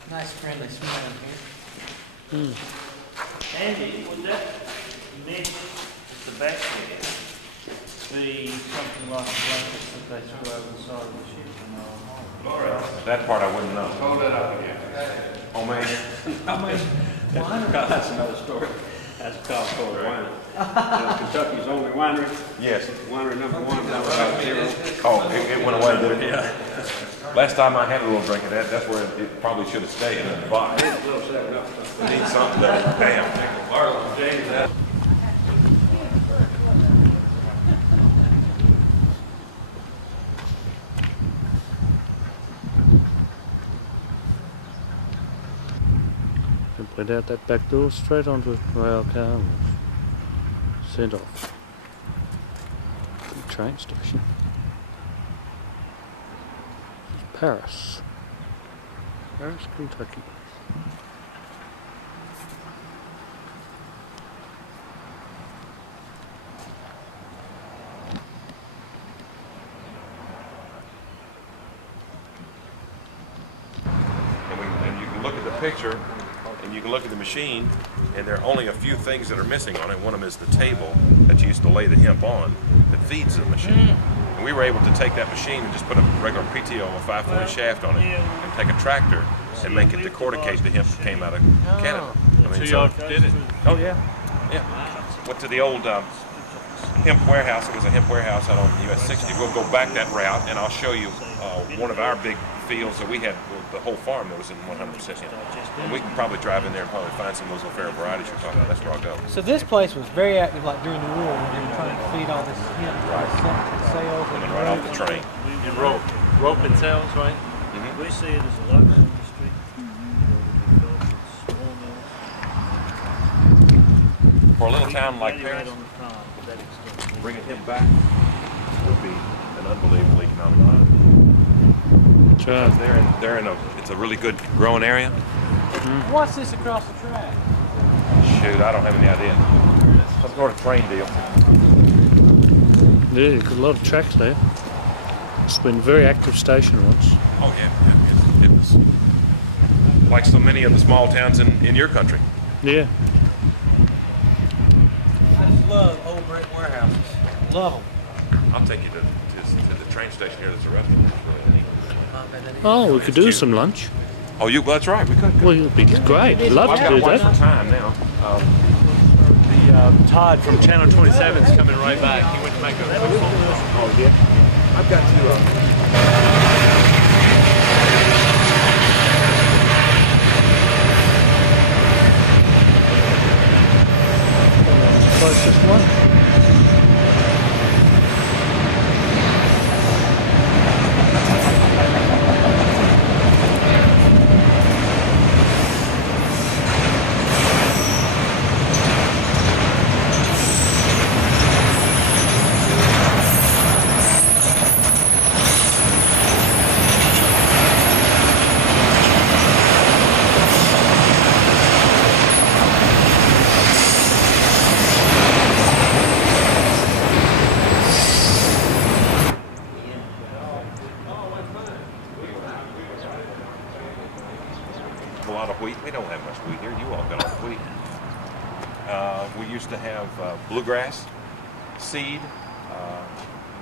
Nice friendly smell in here. Andy, would that mean the back there be something like a blanket that they threw over the side of the ship and That part I wouldn't know. Hold that up again. Oh, man. That's another story. That's a called for wine. Kentucky's only winery. Yes. Winery number one, that was about 0. Oh, it went away, did it? Yeah. Last time I had a little drink of that, that's where it probably should have stayed in the box. It needs something there. Damn. Went out that back door, straight onto a rail car and sent off to the train station. Paris, Kentucky. And you can look at the picture, and you can look at the machine, and there are only a few things that are missing on it. One of them is the table that you used to lay the hemp on that feeds the machine. And we were able to take that machine and just put a regular PTO, a 540 shaft on it, and take a tractor and make it decorticate the hemp that came out of Canada. I mean, So y'all did it? Oh yeah, yeah. Went to the old hemp warehouse. It was a hemp warehouse out on US 60. We'll go back that route, and I'll show you one of our big fields that we had. The whole farm that was in 100% hemp. And we can probably drive in there and probably find some of those O'Farrell varieties you're talking about. That's where I'll go. So this place was very active, like during the war, when they were trying to feed all this hemp sales. Coming right off the train. And rope and sales, right? We see it as a local industry. Small mills. For a little town like Value add Paris, on the farm to that extent. bringing him back would be an unbelievable economic model. Right. They're in a, it's a really good growing area. What's this across the track? Shoot, I don't have any idea. Some sort of train deal. Yeah, you've got a lot of tracks there. It's been a very active station once. Oh yeah, it was like so many of the small towns in your country. Yeah. I just love old brick warehouses. Love them. I'll take you to the train station here. There's a restaurant. It's really neat. Oh, we could do some lunch. Oh, well, that's right. We could. Well, it'd be great. Love to do I've got one that. for time now. Todd from Channel 27 is coming right back. He went to make a quick phone call. Oh, yeah. I've got to. Closest one. A lot of wheat. We don't have much wheat here. You all got all the wheat. We used to have bluegrass seed.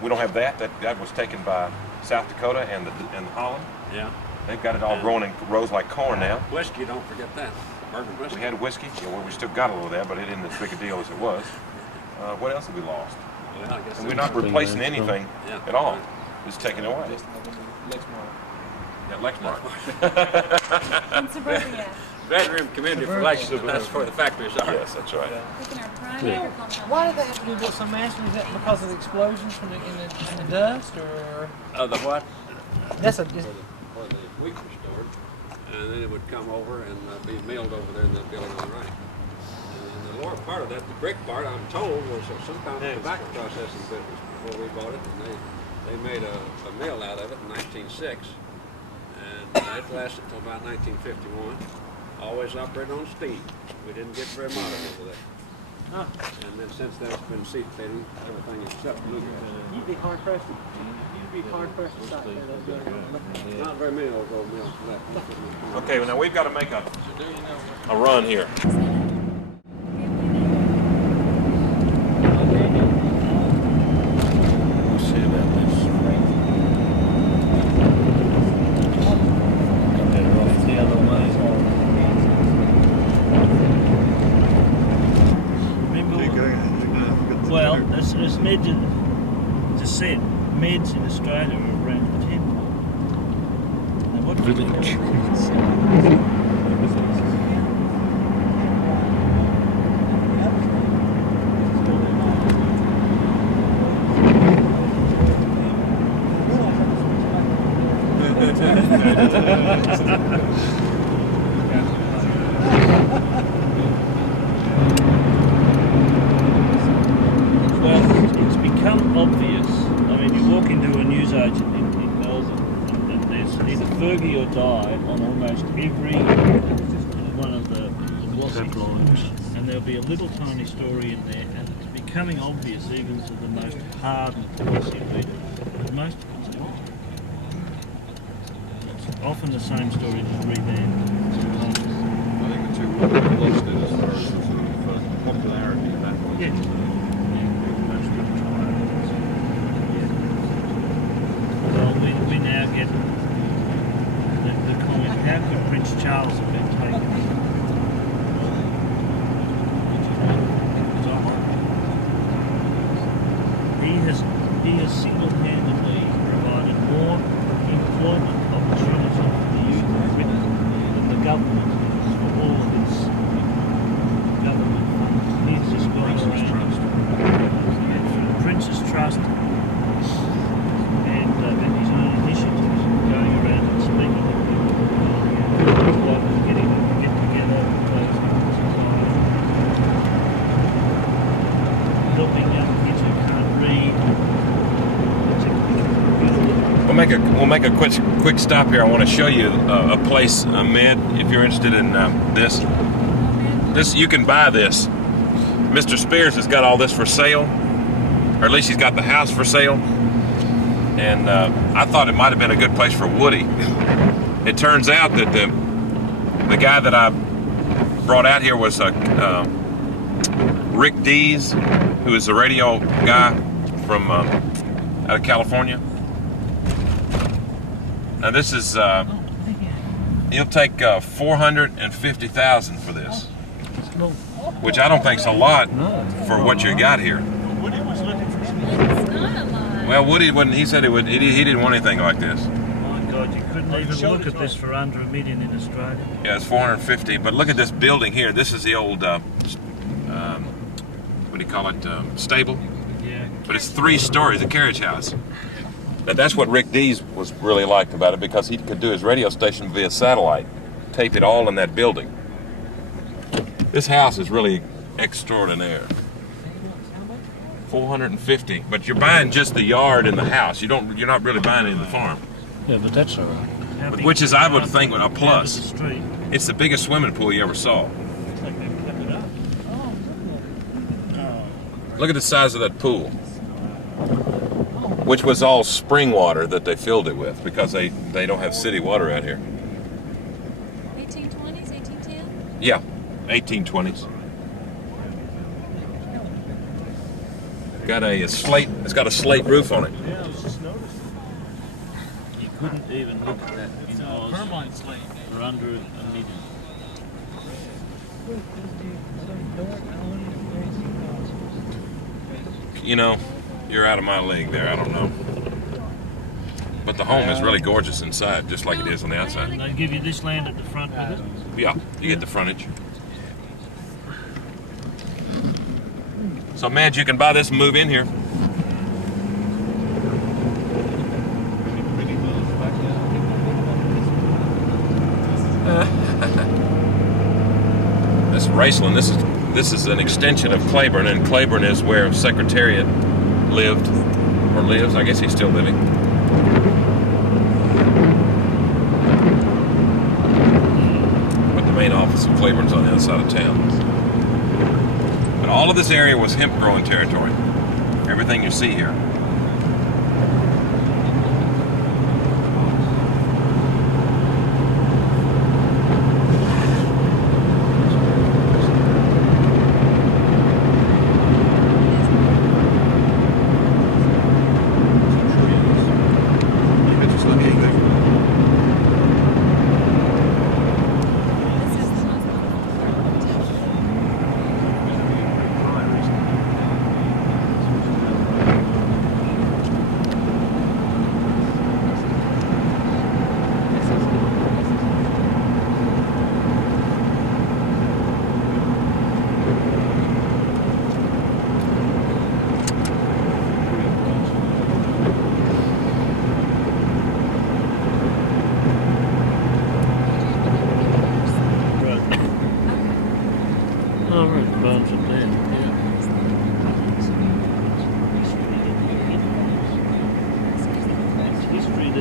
We don't have that. That was taken by South Dakota and Holland. Yeah. They've got it all growing in rows like corn now. Whiskey, don't forget that. Bourbon whiskey. We had whiskey. Yeah, well, we still got a little of that, but it isn't as big a deal as it was. What else have we lost? Well, I guess And we're not replacing anything at all. Just taking it away. Yeah, Lexmark. In suburbia. Bedroom community for Lexington. That's where the factories are. Yes, that's right. Picking our prime Yeah. agricultural Why did they have to do this so massive? Is that because of the explosions from in the dust, or? The what? That's a. Where the wheat was stored. And then it would come over and be milled over there in that building on the right. And then the lower part of that, the brick part, I'm told, was some kind of tobacco processing business before we bought it. And they made a mill out of it in 1906. And that lasted until about 1951. Always operated on steam. We didn't get very modern over there. Huh. And then since then it's been seed feeding everything except bluegrass. You'd be hard pressed to stop there. Not very many of those old mills left. Okay, well, now we've got to make a run here. just said, meds in Australia are around the 10 mark. Now what village? Well, it's become obvious. I mean, you walk into a newsagent in Melbourne and there's either Fergie or Die on almost every one of the lines. And there'll be a little tiny story in there, and it's becoming obvious even to the most hardened progressive reader that most of it's not. It's often the same story, just revamped. I think the two lost it as far as popularity of that one. Yeah. Well, we now get the comment, how could Prince Charles have been taken? He has single-handedly provided more employment opportunity for the youth of Britain than the government for all of its government funds. He's just gone around for the Prince's Trust and his own initiatives, going around and speaking to people, getting them to get together, helping young kids who can't read. We'll make a quick stop here. I want to show you a place, Med, if you're interested in this. This you can buy this. Mr. Spears has got all this for sale, or at least he's got the house for sale. And I thought it might have been a good place for Woody. It turns out that the guy that I brought out here was Rick Dees, who is a radio guy from out of California. Now this is, he'll take $450,000 for this, which I don't think's a lot for what you got here. Woody was looking for some. Well, Woody wouldn't. He said he didn't want anything like this. My God, you couldn't even look at this for under $1 million in Australia. Yeah, it's 450. But look at this building here. This is the old, what do you call it? Stable. Yeah. But it's 3 stories, a carriage house. Now that's what Rick Dees was really liked about it, because he could do his radio station via satellite, tape it all in that building. This house is really extraordinaire. 450, but you're buying just the yard and the house. You're not really buying any of the farm. Yeah, but that's all right. Which is, I would think, a plus. It's the biggest swimming pool you ever saw. Look at the size of that pool, which was all spring water that they filled it with, because they don't have city water out here. 1820s, 1810? Yeah, 1820s. Got a slate. It's got a slate roof on it. Yeah, I was just noticing. You couldn't even look at that in Oz for under $1 million. You know, you're out of my league there. I don't know. But the home is really gorgeous inside, just like it is on the outside. And they give you this land at the front with it? Yeah, you get the frontage. So, Madge, you can buy this and move in here. This Raceland, this is an extension of Claiborne, and Claiborne is where Secretariat lived, or lives. I guess he's still living. But the main office of Claiborne's on the other side of town. But all of this area was hemp growing territory. Everything you see here.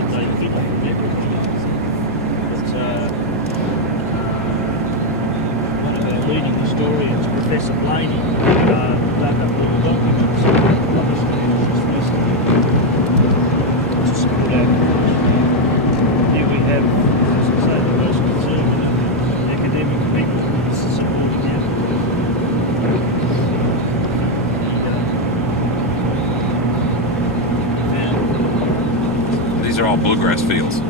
that they get from everything. But one of our leading historians, Professor Blaney, dug up little documents published just recently to support our cause. Here we have, as I say, the most conservative academic people supporting our These are all bluegrass fields. The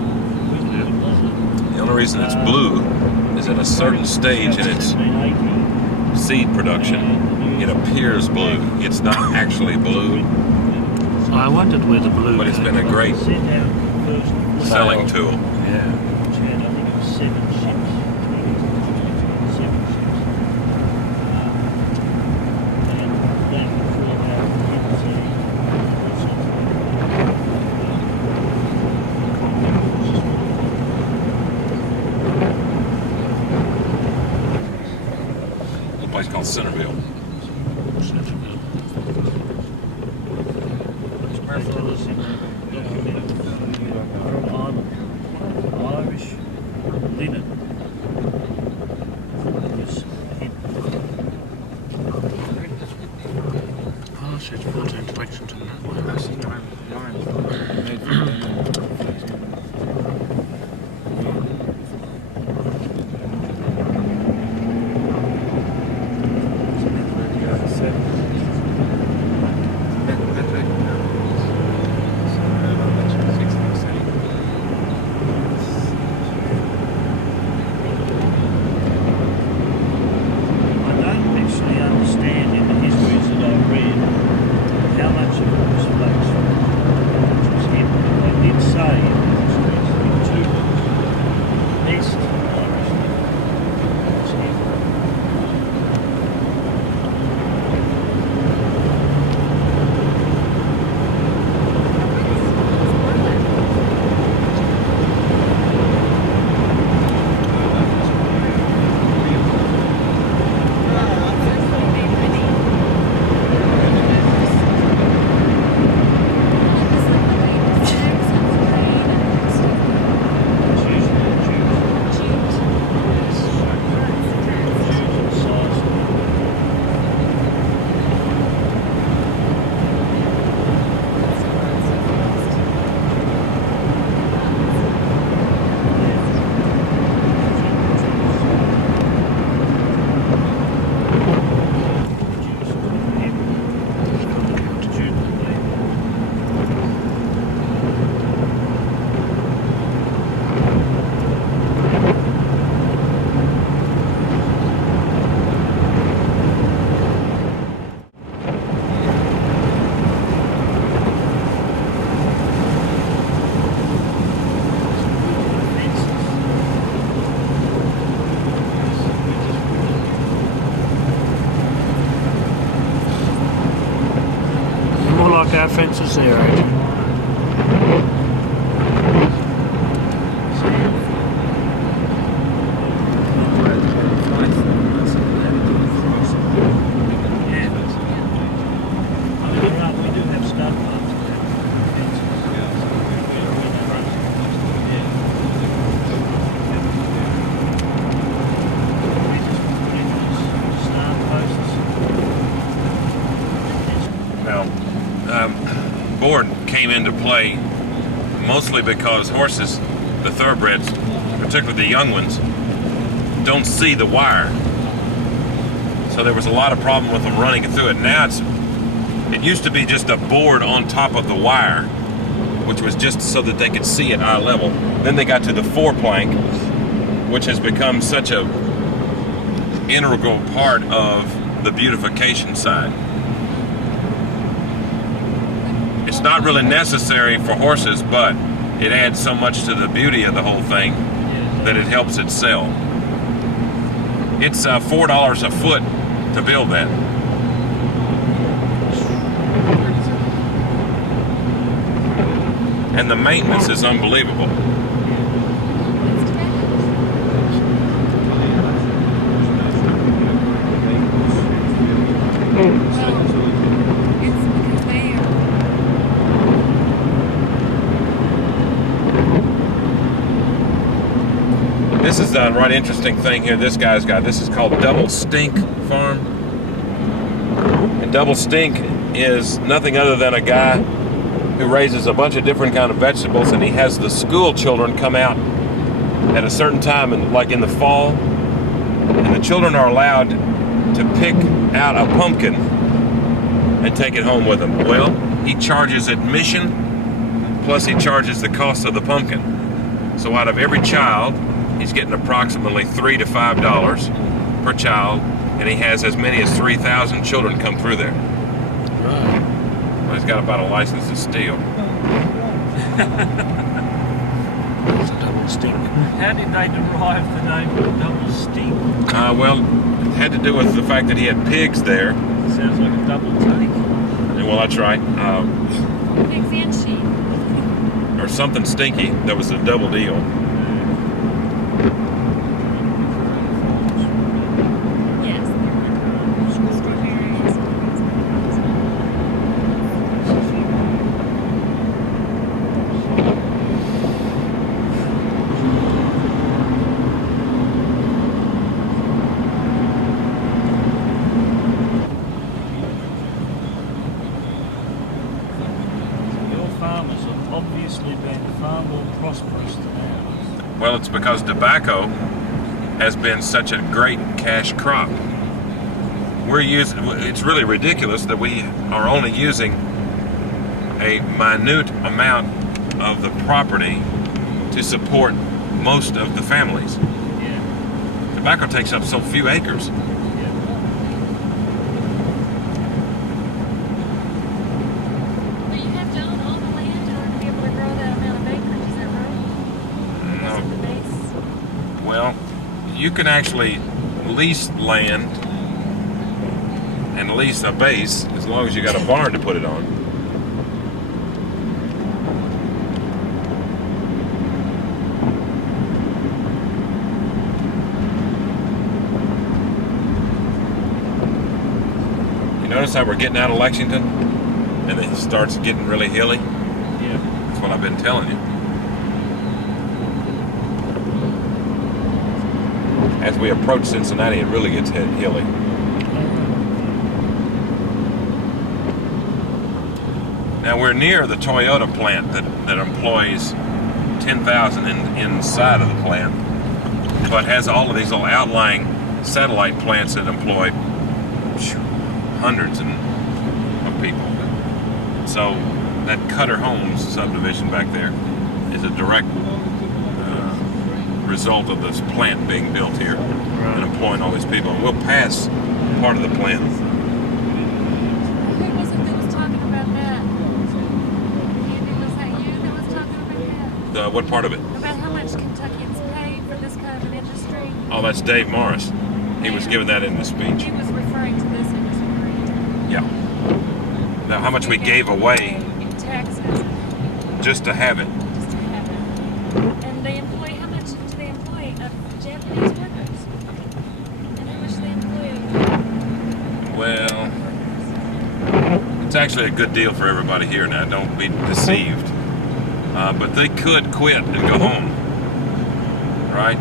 only reason it's blue is at a certain stage in its seed production, it appears blue. It's not actually blue. I wondered where the blue. But it's been a great selling tool. Yeah. Which had, I think it was 7 ships. 7 ships. And that before that, A place called Centerville. Irish linen. Oh, so it's water in Lexington that way. That's yarn made from linen. Our fences there, Adrian. Came into play mostly because horses, the thoroughbreds, particularly the young ones, don't see the wire. So there was a lot of problem with them running through it. Now it used to be just a board on top of the wire, which was just so that they could see at eye level. Then they got to the four-plank, which has become such a integral part of the beautification side. It's not really necessary for horses, but it adds so much to the beauty of the whole thing that it helps it sell. It's $4 a foot to build that. And the maintenance is unbelievable. this is a right interesting thing here. This guy's got, this is called Double Stink Farm. And Double Stink is nothing other than a guy who raises a bunch of different kind of vegetables, and he has the school children come out at a certain time, like in the fall, and the children are allowed to pick out a pumpkin and take it home with them. Well, he charges admission, plus he charges the cost of the pumpkin. So out of every child, he's getting approximately $3 to $5 per child, and he has as many as 3,000 children come through there. Well, he's got about a license to steal. It's a double stink. How did they derive the name Double Stink? Well, it had to do with the fact that he had pigs there. Sounds like a double take. Well, that's right. Pigs and sheep. Or something stinky. That was a double deal. Yes. Strawberries. Farmers have obviously been far more prosperous than ours. Well, it's because tobacco has been such a great cash crop. It's really ridiculous that we are only using a minute amount of the property to support most of the families. Yeah. Tobacco takes up so few acres. Well, you can actually lease land and lease a base as long as you got a barn to put it on. You notice how we're getting out of Lexington and it starts getting really hilly? Yeah. That's what I've been telling you. As we approach Cincinnati, it really gets hilly. Now we're near the Toyota plant that employs 10,000 inside of the plant, but has all of these little outlying satellite plants that employ hundreds of people. So that Cutter Homes subdivision back there is a direct result of this plant being built here and employing all these people. And we'll pass part of the plant. Who was it that was talking about that? Andy, was that you that was talking about that? What part of it? About how much Kentuckians pay for this kind of an industry? Oh, that's Dave Morris. He was giving that in the speech. He was referring to this industry. Yeah. Now, how much we gave away In Texas. just to have it. Just to have it. And they employ, how much do they employ of Japanese workers? And how much do they employ? Well, it's actually a good deal for everybody here now. Don't be deceived. But they could quit and go home. Right?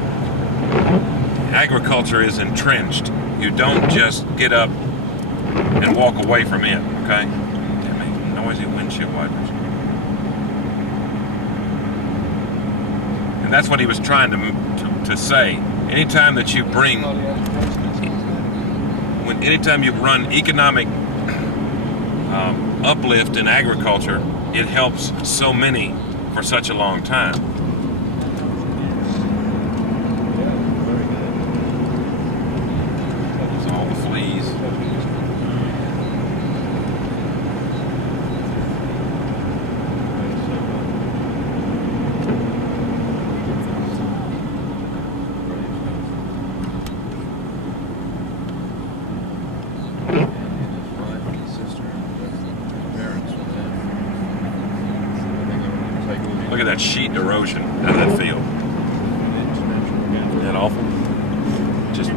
Agriculture is entrenched. You don't just get up and walk away from it, okay? Damn it, noisy windshield wipers. And that's what he was trying to say. Anytime that you bring, anytime you run economic uplift in agriculture, it helps so many for such a long time. There's all the fleas. Look at that sheet erosion out of that field. Isn't that awful? Just a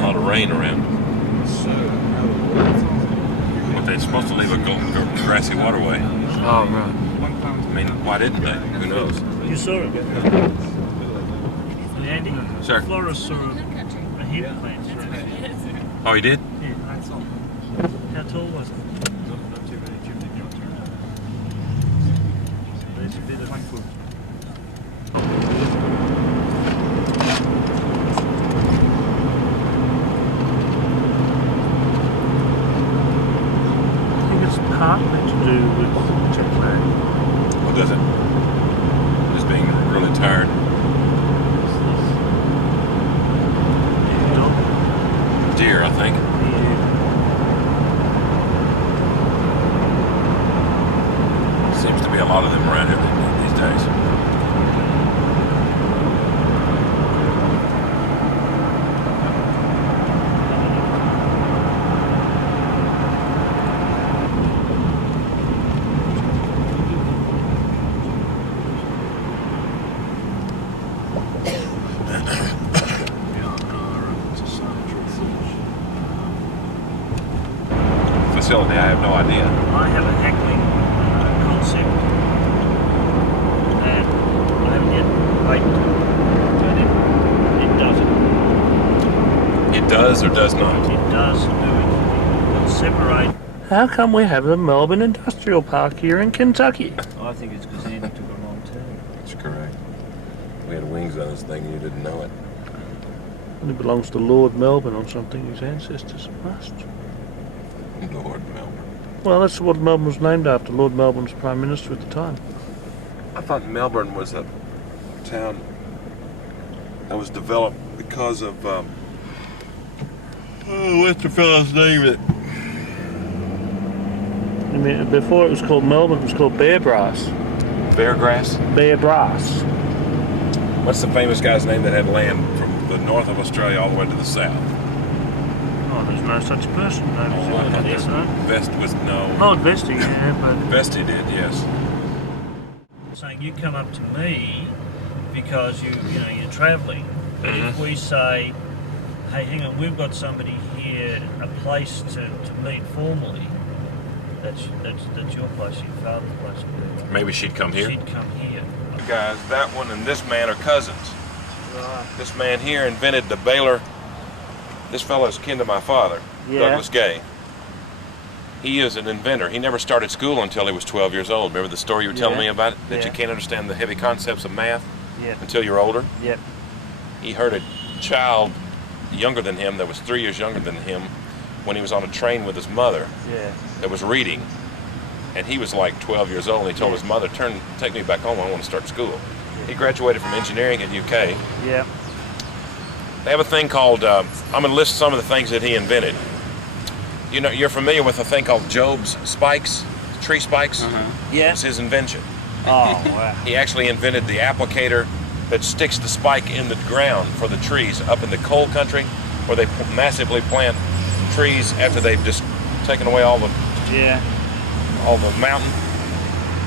lot of rain around. But they're supposed to leave a grassy waterway. Oh, right. I mean, why didn't they? Who knows? You saw it. The Andy, Sir. Flores saw a hemp plant. Oh, he did? Yeah. How tall was it? Not too many chimney jumps around. There's a bit of 20 foot. I think it's partly to do with chocolate. What does it? Just being really tired. Deer, I think. Seems to be a lot of them around here these days. Facility, I have no idea. I have a hackling concept that I haven't yet baked it. It doesn't. It does or does not? It does do it. It'll separate. How come we have a Melbourne Industrial Park here in Kentucky? I think it's because Andy took a long turn. That's correct. We had wings on this thing and you didn't know it. And it belongs to Lord Melbourne or something, his ancestors must. Lord Melbourne. Well, that's what Melbourne was named after. Lord Melbourne was Prime Minister at the time. I thought Melbourne was a town that was developed because of, what's the fellow's name? I mean, before it was called Melbourne, it was called Beargrass. Beargrass? Beargrass. What's the famous guy's name that had land from the north of Australia all the way to the south? Oh, there's no such person. No, yes, no? Vest was no. Lord Vesti, yeah, but Vesti did, yes. Saying you come up to me because you're travelling. But if we say, hey, hang on, we've got somebody here, a place to meet formally. That's your place, your father's place. Maybe she'd come here. She'd come here. Guys, that one and this man are cousins. Right. This man here invented the baler. This fellow is kin to my father, Yeah. Douglas Gay. He is an inventor. He never started school until he was 12 years old. Remember the story you were telling me about it? That Yeah. you can't understand the heavy concepts of math Yeah. until you're older? Yep. He heard a child younger than him, that was 3 years younger than him, when he was on a train with his mother Yeah. that was reading. And he was like 12 years old, and he told his mother, take me back home, I want to start school. He graduated from engineering at UK. Yeah. They have a thing called, I'm going to list some of the things that he invented. You know, you're familiar with a thing called Job's spikes, tree spikes? Yeah. It's his invention. Oh, wow. He actually invented the applicator that sticks the spike in the ground for the trees up in the coal country, where they massively plant trees after they've just taken away all the mountain.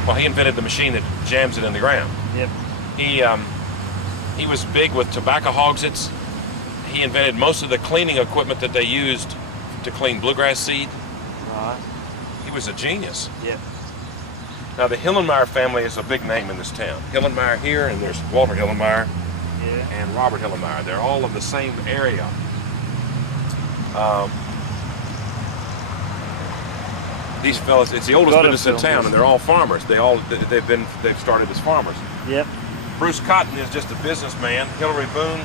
Well, he invented the machine that jams it in the ground. Yep. He was big with tobacco hogsheads. He invented most of the cleaning equipment that they used to clean bluegrass seed. Right. He was a genius. Yep. Now the Hillenmeyer family is a big name in this town. Hillenmeyer here, and there's Walter Hillenmeyer and Robert Hillenmeyer. They're all of the same area. These fellas, it's the oldest business in town, and they're all farmers. They've started as farmers. Yep. Bruce Cotton is just a businessman. Hillary Boone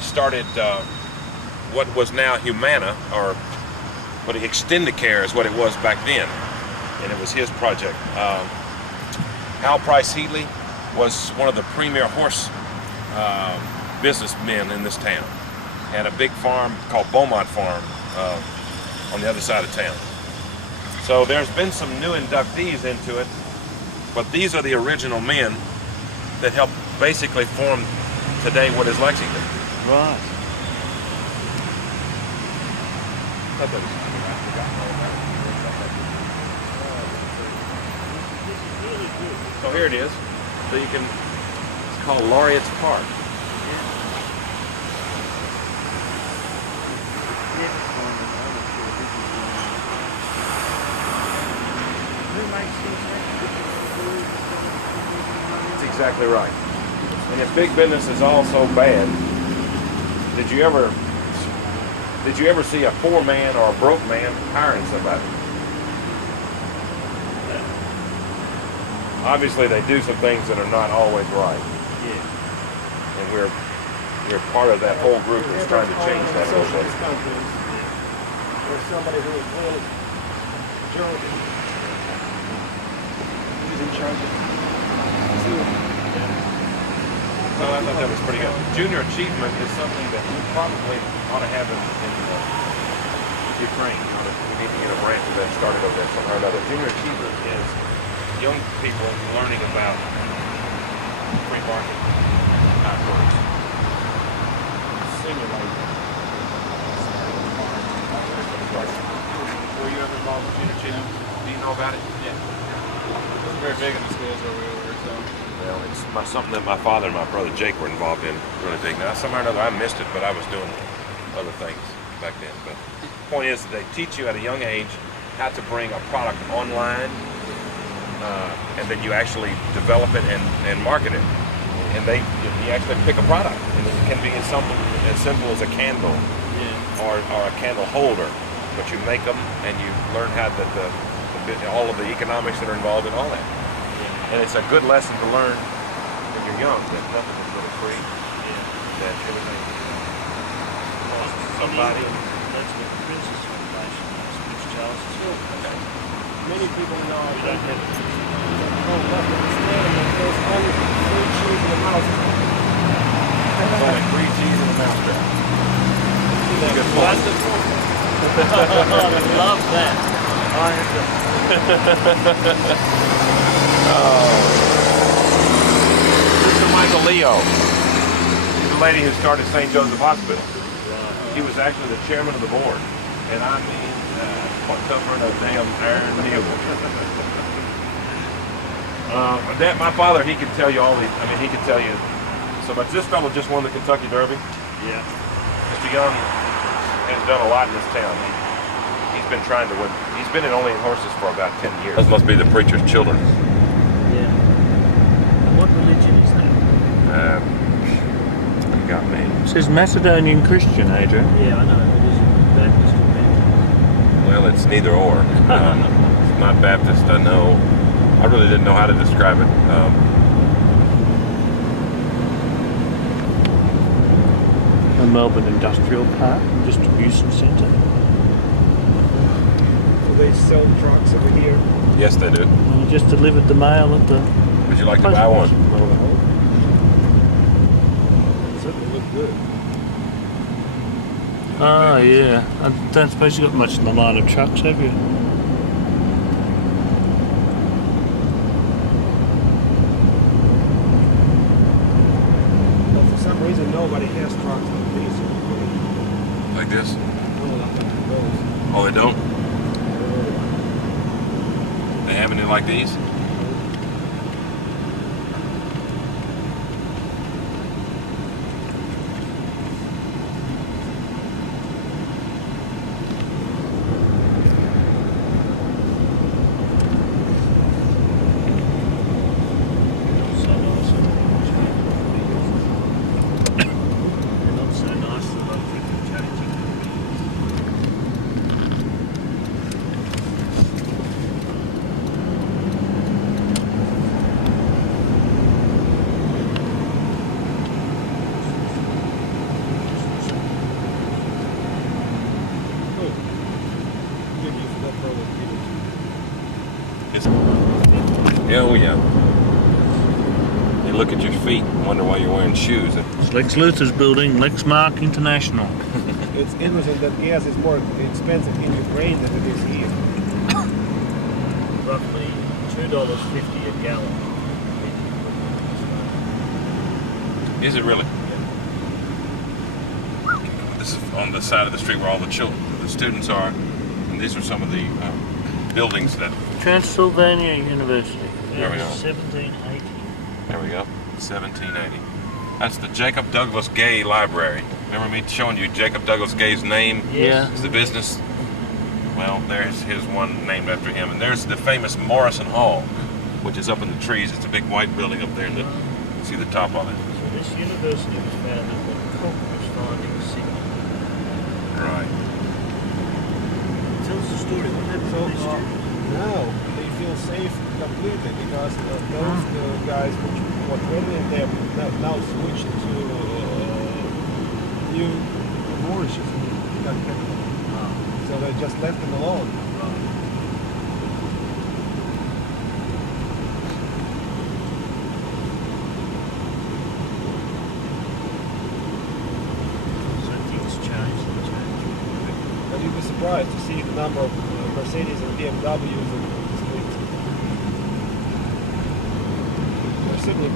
started what was now Humana, but Extendicare is what it was back then, and it was his project. Hal Price Heatley was one of the premier horse businessmen in this town. Had a big farm called Beaumont Farm on the other side of town. So there's been some new inductees into it, but these are the original men that helped basically form today what is Lexington. Right. So here it is. So you can, it's called Laureate's Park. That's exactly right. And if big business is all so bad, did you ever see a poor man or a broke man hiring somebody? Obviously, they do some things that are not always right. Yeah. And we're part of that whole group that's trying to change that whole thing. There's somebody who is really majority. He's in charge of Well, I thought that was pretty good. Junior achievement is something that we probably ought to have in Ukraine. We need to get a branch of that started over there somewhere or another. Junior achievement is young people learning about free market operations. Simulate. Were you ever involved with junior achievement? Do you know about it? Yeah. It wasn't very big in the schools where we were, so. Well, it's something that my father and my brother Jake were involved in really big. Now, somehow or another, I missed it, but I was doing other things back then. But the point is, they teach you at a young age how to bring a product online, and then you actually develop it and market it. And you actually pick a product, and it can be as simple as a candle or a candle holder. But you make them, and you learn how all of the economics that are involved in all that. And it's a good lesson to learn when you're young, that nothing is really free. That everything costs somebody. That's what the Princess Foundation is, Prince Charles is still. Many people know We don't have it. there's only 3 cheese in the mouse. There's only 3 G's in the mousetrap. Good point. Wonderful. I love that. Sister Michael Leo, she's the lady who started St. Joseph Hospital. He was actually the chairman of the board, and I mean, tougher than a damn iron needle. My father, he could tell you all these. I mean, he could tell you so much. This fellow just won the Kentucky Derby. Yeah. Mr. Young has done a lot in this town. He's been trying to win. He's been in only horses for about 10 years. Those must be the preacher's children. Yeah. What religion is that? You got me. It says Macedonian Christian, Adrian. Yeah, I know. It is Baptist or Baptist. Well, it's neither or. It's not Baptist, I know. I really didn't know how to describe it. The Melbourne Industrial Park and Distribution Centre. Do they sell trucks over here? Yes, they do. We just delivered the mail at the... Would you like to buy one? They certainly look good. Oh, yeah. I don't suppose you've got much in the line of trucks, have you? Well, for some reason, nobody has trucks like these. Like this? No, not like those. Oh, they don't? They have any like these? Oh, yeah. You look at your feet and wonder why you're wearing shoes. It's Lex Luthor's building, Lexmark International. It's interesting that gas is more expensive in Ukraine than it is here. Roughly $2.50 a gallon. Is it really? This is on the side of the street where all the students are, and these are some of the buildings that... Transylvania University. There we go. 1780. There we go. 1780. That's the Jacob Douglas Gay Library. Remember me showing you Jacob Douglas Gay's name? Yeah. It's the business. Well, there's his one named after him. And there's the famous Morrison Hall, which is up in the trees. It's a big white building up there. You see the top of it. this university was founded when cotton was finding signal. Right. Tell us the story. What happened to these students? Now they feel safe completely because those guys which were traveling there now switched to new Mauritius. So they just left them alone. So things changed. But you'd be surprised to see the number of Mercedes and BMWs in the streets. There's simply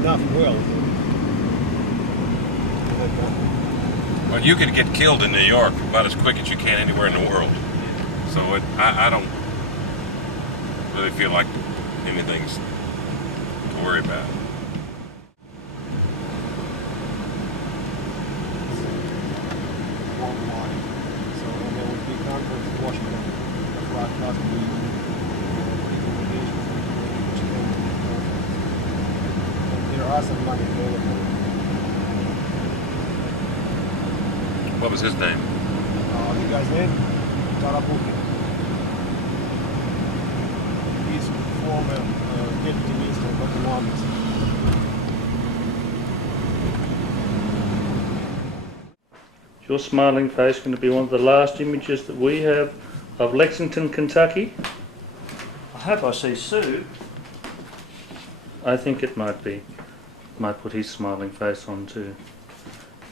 enough wealth. Well, you could get killed in New York about as quick as you can anywhere in the world. So I don't really feel like anything's to worry about. One line. So there would be conference in Washington. That's why I thought we there are some money available. What was his name? The guy's name? Tarabuki. He's former deputy minister of economics. Is your smiling face going to be one of the last images that we have of Lexington, Kentucky? I hope I see Sue. I think it might be. Might put his smiling face on too.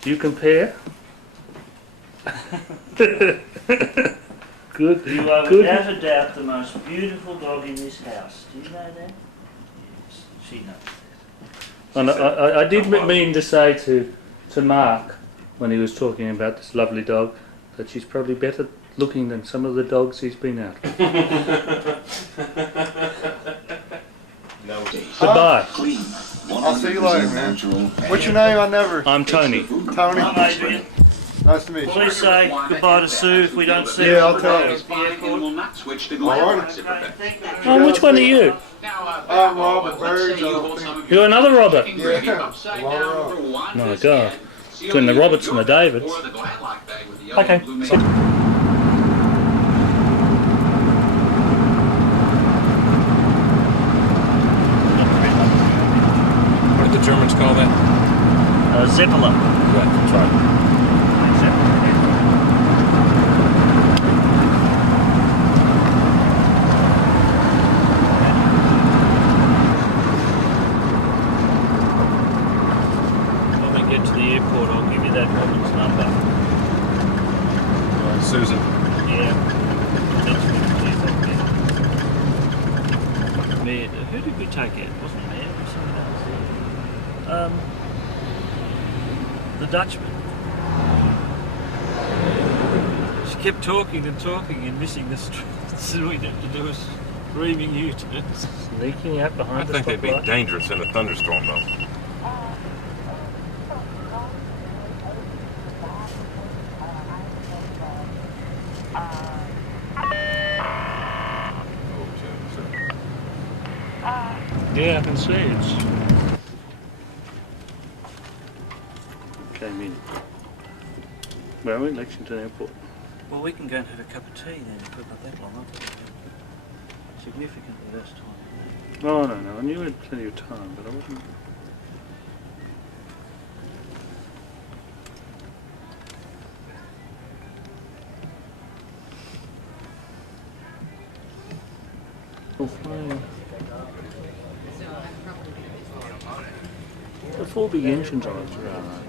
Do you compare? Good. You are Good. without a doubt the most beautiful dog in this house. Do you know that? Yes, she knows that. And I did mean to say to Mark when he was talking about this lovely dog that she's probably better looking than some of the dogs he's been out with. No. Goodbye. I'll see you later, man. What's your name? I'm Tony. Tony. I'm Adrian. Nice to meet you. Please say goodbye to Sue if we don't see her. Yeah, I'll tell her. Oh, which one are you? I'm Robert Bird. You're another Robert. Yeah. My God. Between the Roberts and the Davids. Okay. What did the Germans call that? Zeppelin. Right, that's right. When we get to the airport, I'll give you that woman's number. Susan. Yeah. Med. Who did we take out? Wasn't Med or something else? The Dutchman. She kept talking and talking and missing the streets. So we'd have to do a screaming U-turns. Sneaking out I behind the think they'd be stoplight. dangerous in a thunderstorm, though. Yeah, I can see it's came in. Where are we? Lexington Airport. Well, we can go and have a cup of tea then if we've got that long. Significantly less time. Oh, no. I knew we had plenty of time, but I wasn't. Oh, fine. The four big engines on it around.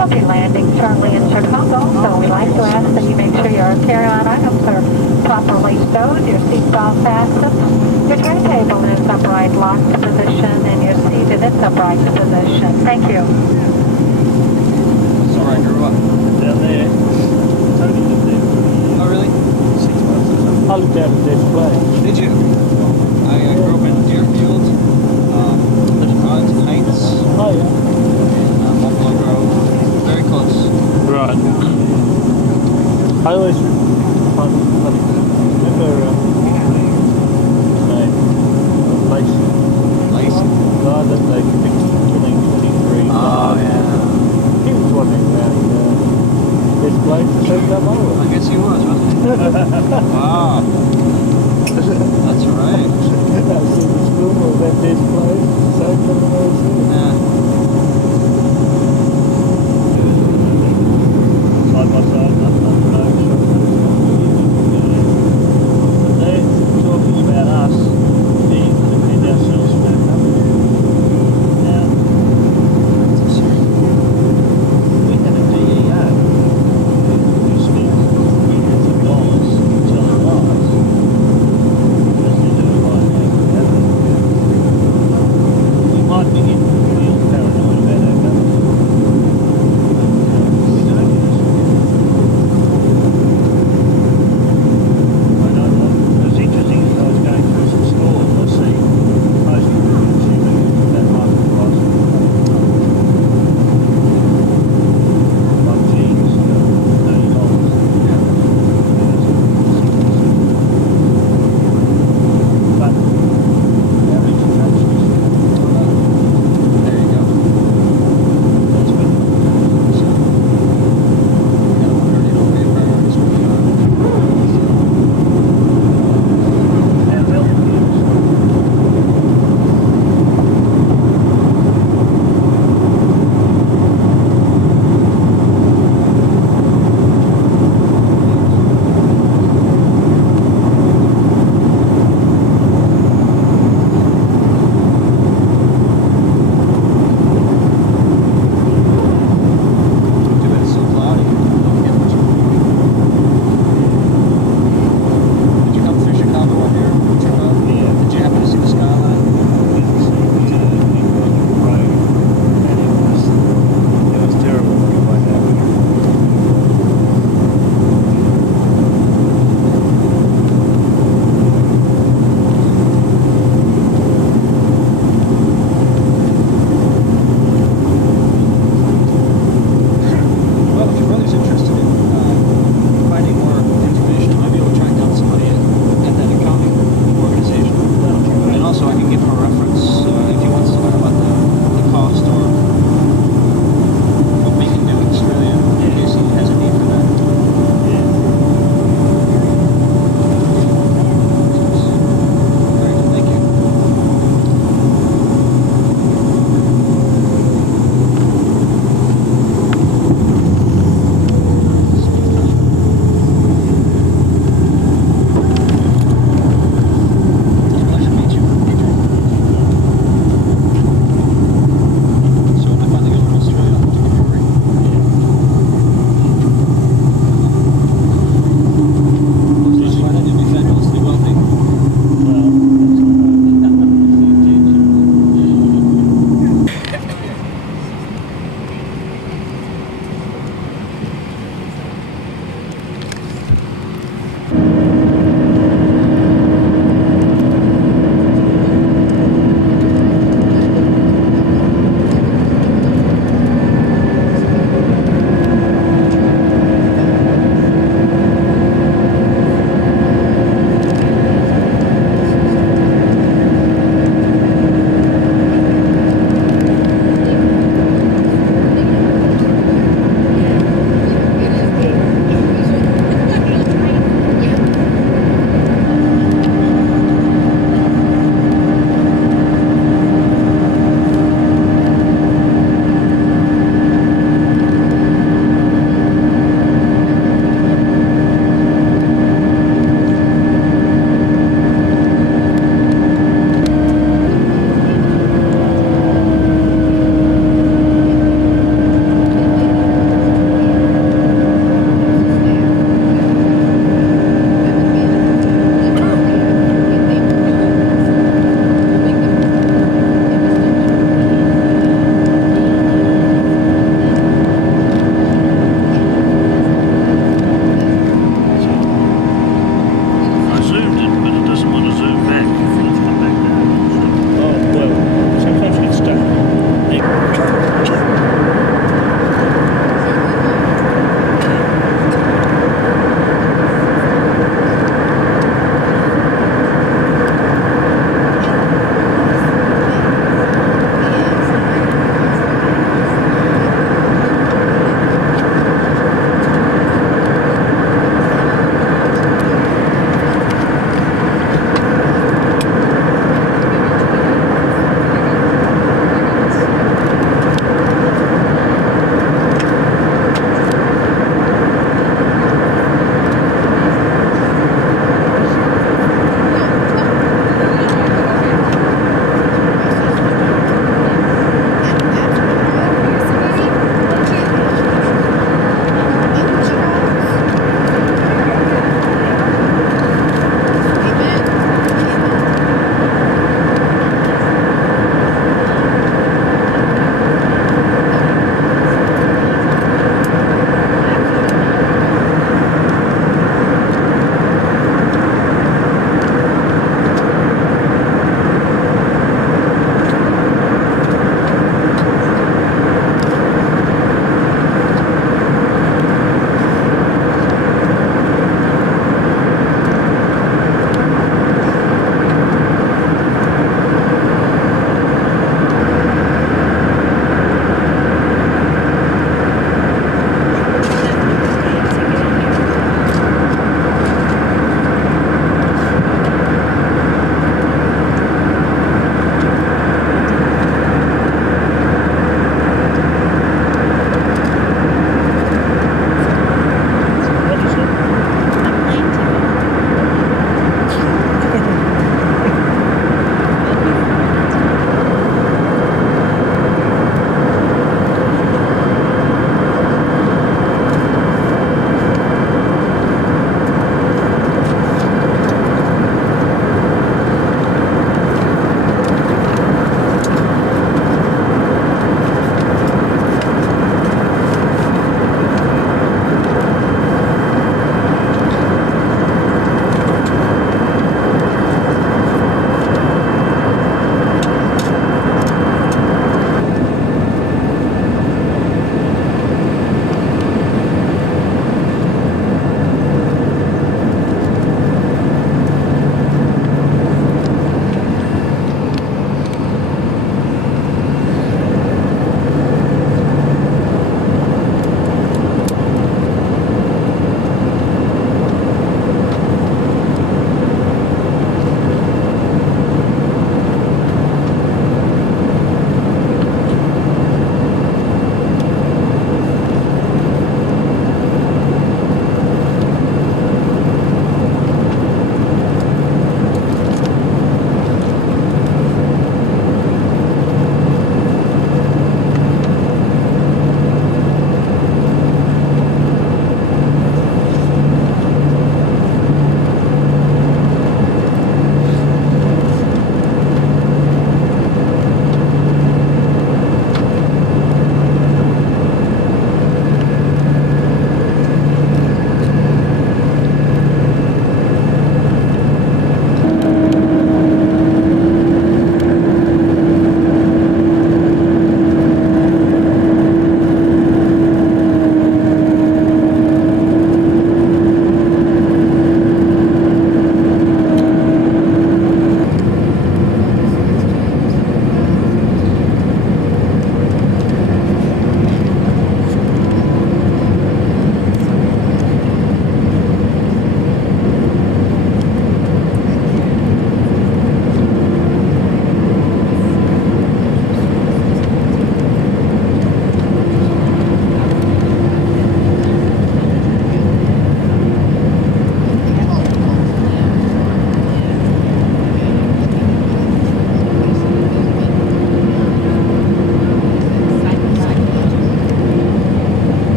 We'll be landing shortly in Chicago, so we'd like to ask that you make sure your carry-on items are properly stowed, your seatbelt fastened, your turntable in its upright locked position, and your seat in its upright position. Thank you. Sorry, I grew up down there. Tony lived there. Oh, really? 6 months or something. I lived out in Dead Play. Did you? I grew up in Deerfield, Arlington Heights, Oh, yeah. and Buffalo Grove. Very close. Right. I always remember Lacey. Guy that they fixed killing 23. Oh, yeah. He was wandering around this place to take them over. I guess he was, wasn't he? Wow. That's right. I've seen the school of that this place, so come over. Yeah. Side by side, nothing on the road. But they're talking about us being to clean ourselves back up. Now, we had a DEO who spent millions of dollars telling lies. As they do right now. We might be in the field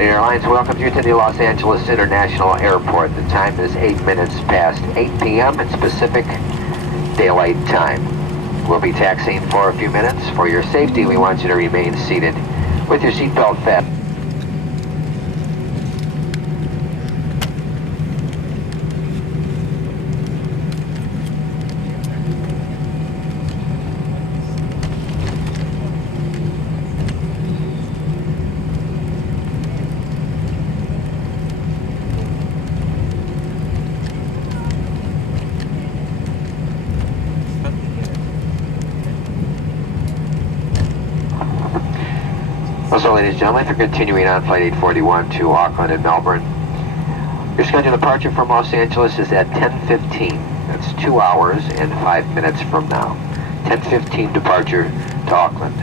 United Airlines welcomes you to the Los Angeles International Airport. The time is 8 minutes past 8 p.m. It's Pacific Daylight Time. We'll be taxiing for a few minutes. For your safety, we want you to remain seated with your seatbelt fastened. So, ladies and gentlemen, if you're continuing on Flight 841 to Auckland and Melbourne, your scheduled departure from Los Angeles is at 10:15. That's 2 hours and 5 minutes from now. 10:15 departure to Auckland.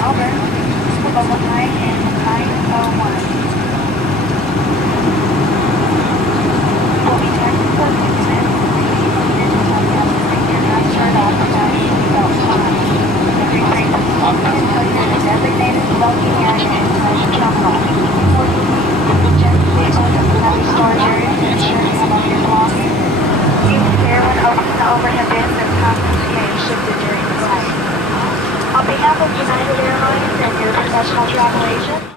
Melbourne, Bourbon County, and 901. Will be taxed for 6 minutes. Turned off without any seatbelt sign. Every train is stopped until you're in a designated smoking area and press jump off. Check the vehicles and other storage areas to ensure you have all your belongings. Use care when opening the overhead bins and contents may be shifted during flight. On behalf of United Airlines and your professional travel agent,